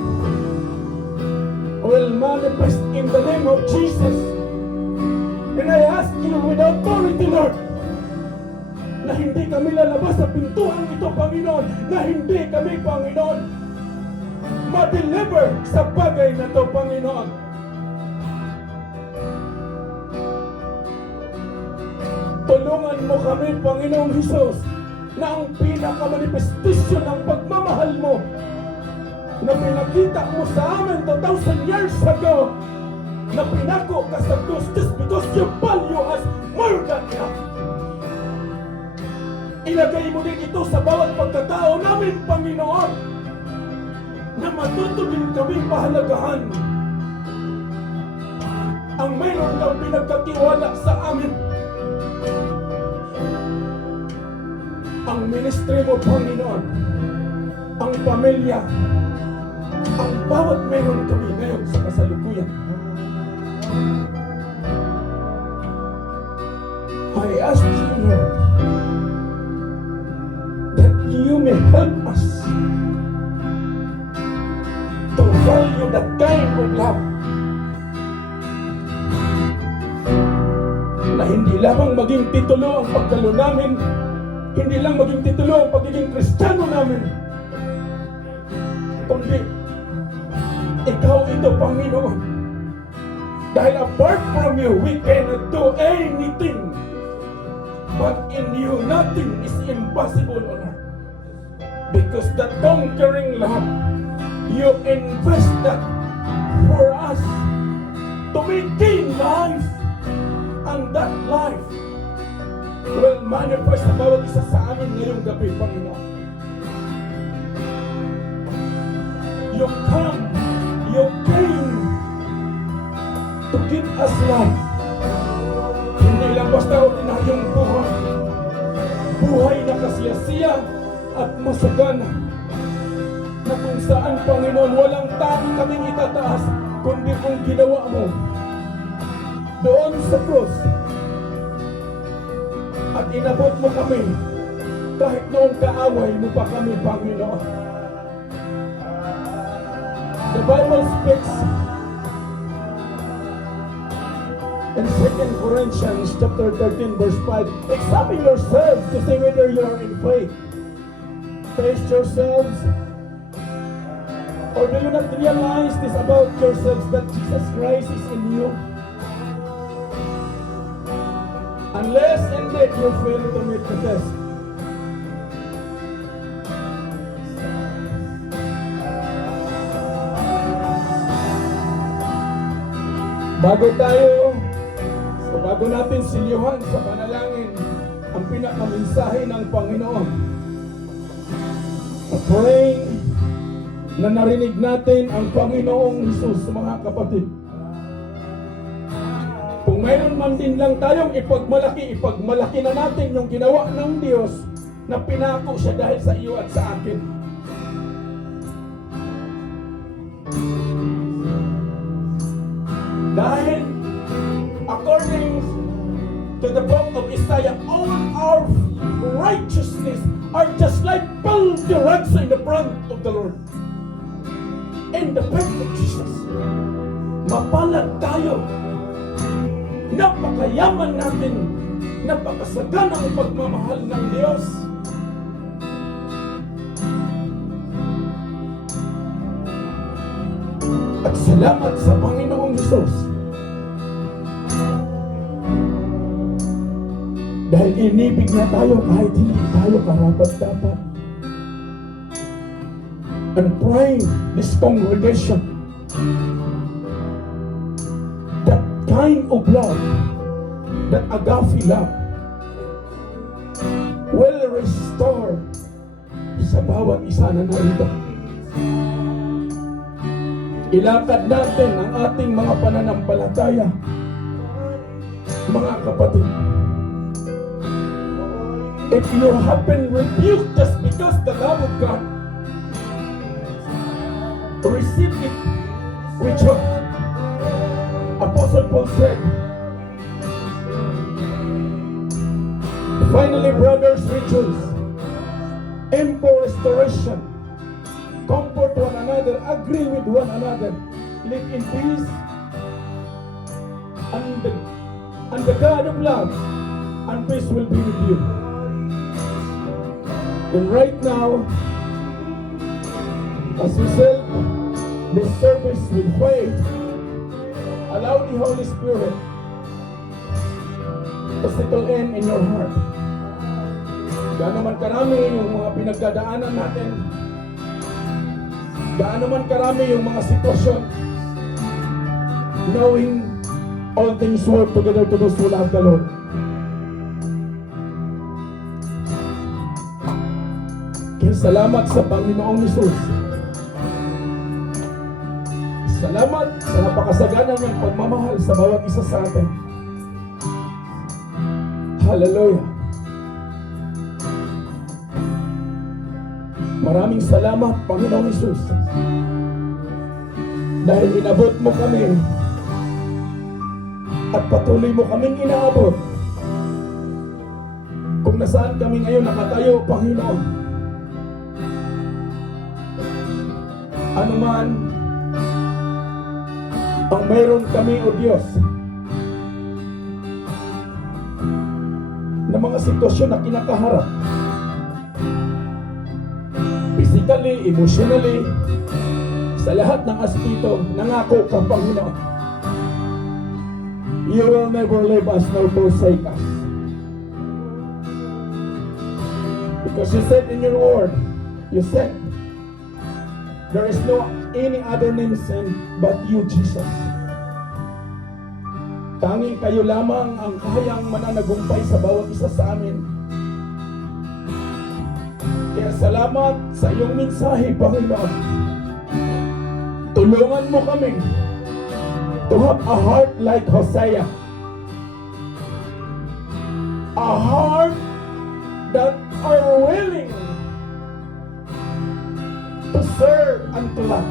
will manifest in the name of Jesus. And I ask you with authority, Lord, na hindi kami lalabas sa pintuan ito, Panginoon, na hindi kami, Panginoon, ma-deliver sa bagay na ito, Panginoon. Tulungan mo kami, Panginoong Hesus, na ang pinaka-manifestation ng pagmamahal mo na pinakita mo sa amin 2,000 years ago, na pinako ka sa krus just because you value us more than enough. Ilagay mo din ito sa bawat pagkatao namin, Panginoon, na matuto din kami pahalagahan ang mayroon kang pinagkatiwala sa amin. Ang ministry mo, Panginoon, ang pamilya, ang bawat mayroon kami ngayon sa kasalukuyan. I ask you, Lord, that you may help us to value that kind of love, na hindi lamang maging titulo ang pagdalo namin, hindi lang maging titulo ang pagiging Kristiyano namin, kundi ikaw ito, Panginoon. Dahil apart from you, we cannot do anything. But in you, nothing is impossible, O Lord. Because that conquering love, you invest that for us to maintain life. And that life will manifest sa bawat isa sa amin ngayong gabi, Panginoon. You come, you came to give us life. Hindi lang basta ordinaryong buhay. Buhay na kasiyasiya at masagana, na kung saan, Panginoon, walang tao kaming itataas, kundi kung ginawa mo doon sa krus. At inabot mo kami kahit noong kaaway mo pa kami, Panginoon. The Bible speaks in 2 Corinthians chapter 13 verse 5, examine yourselves to see whether you are in faith. Test yourselves. Or do you not realize this about yourselves, that Jesus Christ is in you? Unless indeed you fail to meet the test. Bago natin silyuhan sa panalangin ang pinakamensahe ng Panginoon, praying na narinig natin ang Panginoong Hesus, mga kapatid. Kung mayroon man din lang tayong ipagmalaki na natin yung ginawa ng Diyos na pinako siya dahil sa iyo at sa akin. Dahil according to the book of Isaiah, all our righteousness are just like filthy rags in the front of the Lord. In the faith of Jesus, mapalad tayo. Napakayaman natin, napakasagan ang pagmamahal ng Diyos. At salamat sa Panginoong Hesus, dahil inibig na tayo kahit hindi tayo karapat-dapat. And praying this congregation, that kind of love, that agape love, will restore sa bawat isa na narito. Ilakad natin ang ating mga pananampalataya, mga kapatid. If you have been rebuked just because the love of God, receive it with joy. Apostle Paul said, finally, brothers, rejoice, aim for restoration, comfort one another, agree with one another, live in peace, and the God of love and peace will be with you. And right now, as we say this service with faith, allow the Holy Spirit to settle in your heart. Gaano man karami yung mga pinagdadaanan natin, gaano man karami yung mga sitwasyon, knowing all things work together to those who love the Lord. Kaya salamat sa Panginoong Hesus. Salamat sa napakasagana niyang pagmamahal sa bawat isa sa atin. Hallelujah. Maraming salamat, Panginoong Hesus, dahil inabot mo kami at patuloy mo kaming inaabot. Kung nasaan kami ngayon nakatayo, Panginoon, ano man ang mayroon kami, O Diyos, na mga sitwasyon na kinakaharap, physically, emotionally, sa lahat ng aspeto, nangako ka, Panginoon, you will never leave us nor forsake us. Because you said in your word, you said, there is no any other name but you, Jesus. Tanging kayo lamang ang kayang mananagumpay sa bawat isa sa amin. Kaya salamat sa iyong mensahe, Panginoon. Tulungan mo kami to have a heart like Hosea. A heart that are willing to serve and to love.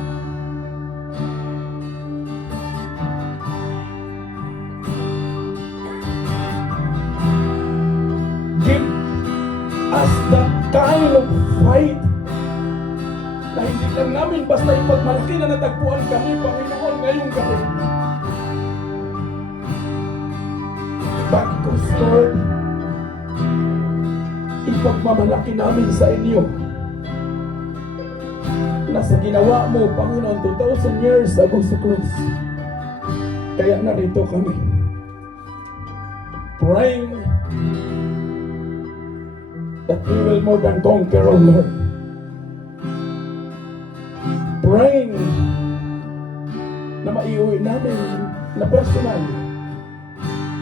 Give us that kind of fight na hindi lang namin basta ipagmalaki na natagpuan kami, Panginoon, ngayong gabi. But because, Lord, ipagmamalaki namin sa inyo na sa ginawa mo, Panginoon, 2,000 years ago sa krus. Kaya narito kami, praying that we will more than conquer, O Lord. Praying na maiuwi namin na personal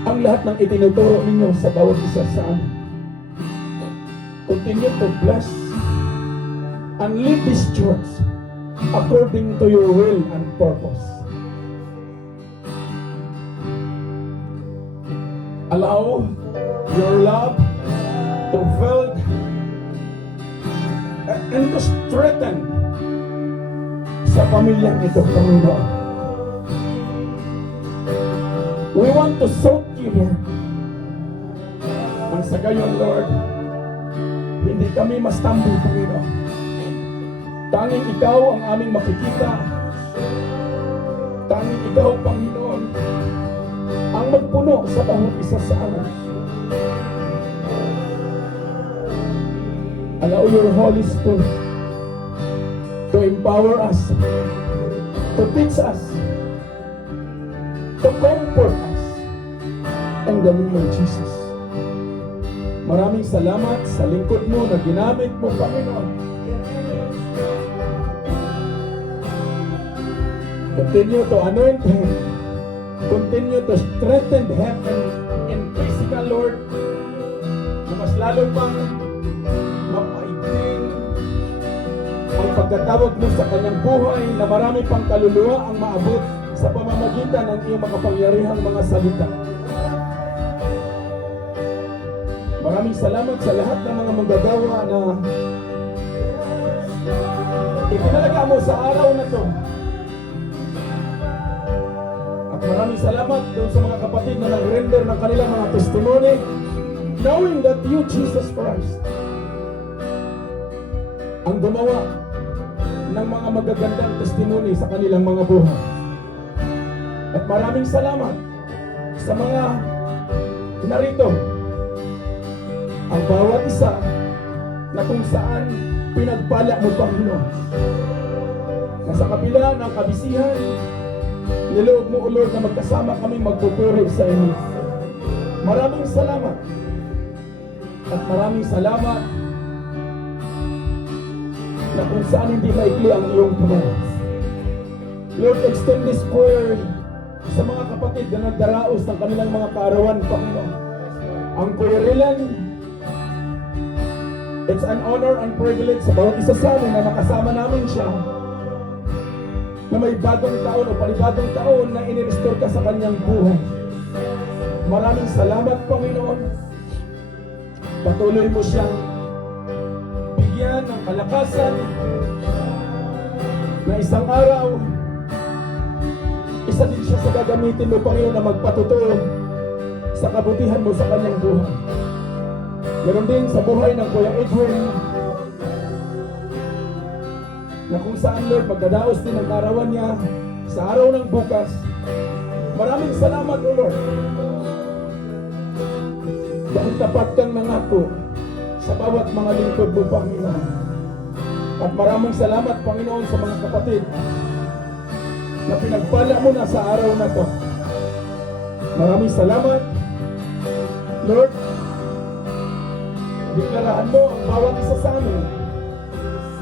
ang lahat ng itinuturo ninyo sa bawat isa sa amin. Continue to bless and lead this church according to your will and purpose. Allow your love to build and to strengthen sa pamilyang ito, Panginoon. We want to soak you here. Ang sa gayon, Lord, hindi kami mastambo, Panginoon. Tanging ikaw ang aming makikita. Tanging ikaw, Panginoon, ang magpuno sa bawat isa sa amin. Allow your Holy Spirit to empower us, to teach us, to comfort us in the name of Jesus. Maraming salamat sa lingkod mo na ginamit mo, Panginoon. Continue to anoint him. Continue to strengthen him in physical, Lord, na mas lalo pang mapaigting ang pagkatawag mo sa kanyang buhay na marami pang kaluluwa ang maabot sa pamamagitan ng iyong makapangyarihang mga salita. Maraming salamat sa lahat ng mga manggagawa na itinalaga mo sa araw na to. At maraming salamat doon sa mga kapatid na nag-render ng kanilang mga testimony, knowing that you, Jesus Christ, ang gumawa ng mga magagandang testimony sa kanilang mga buhay. At maraming salamat sa mga narito, ang bawat isa na kung saan pinagpala mo, Panginoon, na sa kabila ng kabisihan, niloob mo, O Lord, na magkasama kami magpupuri sa inyo. Maraming salamat. At maraming salamat na kung saan hindi maikli ang iyong kamay. Lord, extend this prayer sa mga kapatid na nagdaraos ng kanilang mga kaarawan, Panginoon. Ang Kuya Rilan, it's an honor and privilege sa bawat isa sa amin na nakasama namin siya, na may bagong taon o panibagong taon na inirestore ka sa kanyang buhay. Maraming salamat, Panginoon. Patuloy mo siyang bigyan ng kalakasan na isang araw, isa din siya sa gagamitin mo, Panginoon, na magpatutuo sa kabutihan mo sa kanyang buhay. Meron din sa buhay ng Kuya Edwin, na kung saan, Lord, magdadaos din ang karawan niya sa araw ng bukas. Maraming salamat, O Lord, dahil tapat kang nangako sa bawat mga lingkod mo, Panginoon. At maraming salamat, Panginoon, sa mga kapatid na pinagpala mo na sa araw na to. Maraming salamat, Lord. Deklaraan mo ang bawat isa sa amin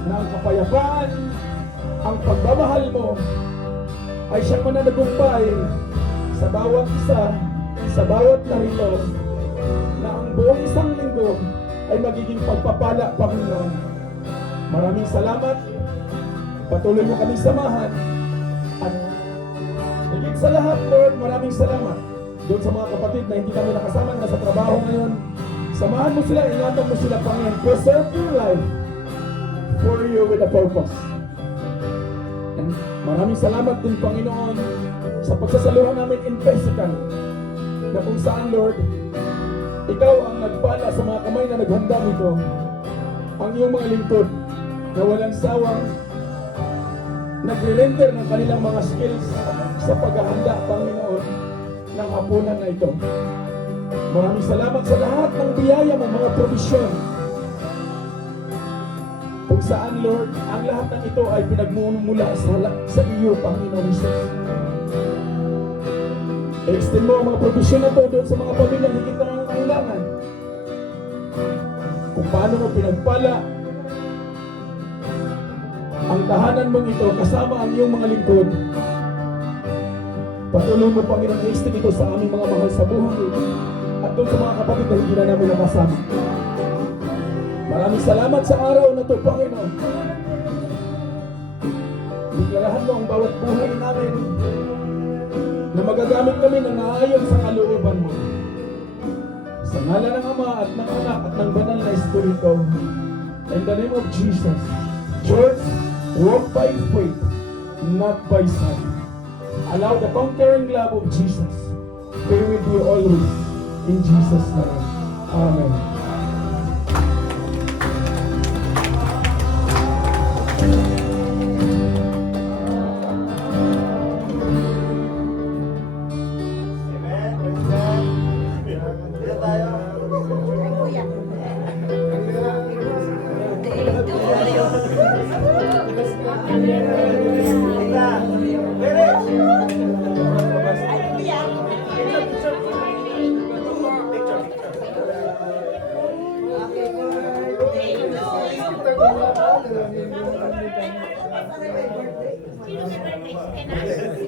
na ang kapayapaan, ang pagmamahal mo ay siyang mananagumpay sa bawat isa, sa bawat narito, na ang buong isang linggo ay magiging pagpapala, Panginoon. Maraming salamat. Patuloy mo kami samahan. At higit sa lahat, Lord, maraming salamat doon sa mga kapatid na hindi kami nakasama na sa trabaho ngayon. Samahan mo sila, ingatan mo sila, Panginoon. Preserve your life for you with a purpose. And maraming salamat din, Panginoon, sa pagsasaluhan namin in physical, na kung saan, Lord, ikaw ang nagpala sa mga kamay na naghanda nito, ang iyong mga lingkod na walang sawang nagre-render ng kanilang mga skills sa paghahanda, Panginoon, ng hapunan na ito. Maraming salamat sa lahat ng biyaya mo, mga provisyon. Kung saan, Lord, ang lahat ng ito ay pinagmumula sa iyo, Panginoon Jesus. Extend mo ang mga provisyon na ito doon sa mga pamilyang higit na nangangailangan. Kung paano mo pinagpala ang tahanan mong ito kasama ang iyong mga lingkod. Patuloy mo, Panginoon, i-extend ito sa aming mga mahal sa buhay at doon sa mga kapatid na hindi na namin nakasama. Maraming salamat sa araw na ito, Panginoon. Deklarahan mo ang bawat buhay namin na magagamit kami ng naayon sa kalooban mo. Sa ngalan ng Ama at ng Anak at ng Banal na Espiritu, in the name of Jesus, Church, walk by faith, not by sight. Allow the conquering love of Jesus be with you always. In Jesus' name. Amen. Amen. Praise God. Dito tayo. Happy birthday.